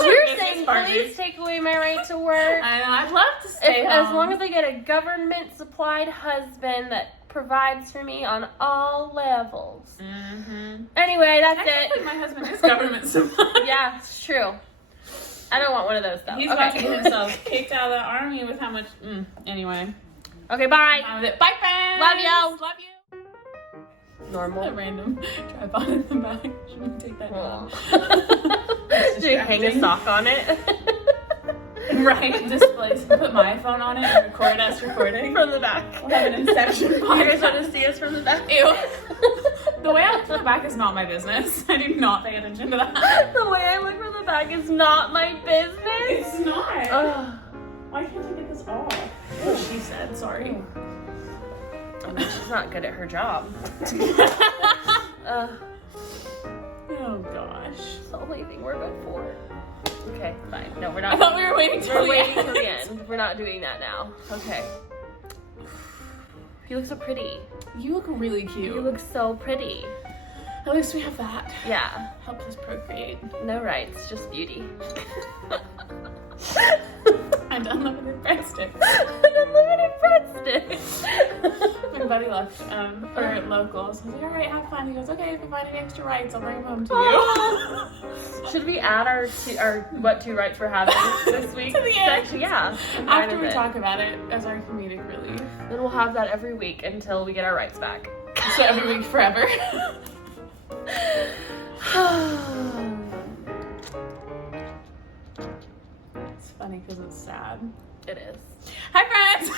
We're saying, please take away my right to work. I know, I'd love to stay home. As long as I get a government-supplied husband that provides for me on all levels. Mm-hmm. Anyway, that's it. My husband is government supplied. Yeah, it's true. I don't want one of those, though. He's about to get himself kicked out of the army with how much... Anyway. Okay, bye. Bye, friends. Love y'all. Love you. Normal. A random tripod in the back. Should we take that down? Do you hang a sock on it? Right, displays. Put my phone on it and record us recording. From the back. We'll have an Inception podcast. You guys want to see us from the back? Ew. The way I look from the back is not my business. I do not pay attention to that. The way I look from the back is not my business. It's not. Ugh. Why can't I get this off? What she said, sorry. I mean, she's not good at her job. Oh gosh. That's the only thing we're good for. Okay, fine. No, we're not. I thought we were waiting till the end. Till the end. We're not doing that now. Okay. You look so pretty. You look really cute. You look so pretty. At least we have that. Yeah. Helps us procreate. No rights, just beauty. And unlimited breadsticks. Unlimited breadsticks. My buddy left for locals. I was like, all right, have fun. He goes, okay, if I find any extra rights, I'll bring them home to you. Should we add our what 2 rights we're having this week? To the end. Yeah. After we talk about it as our comedic relief. Then we'll have that every week until we get our rights back. So every week forever. It's funny because it's sad. It is. Hi, friends!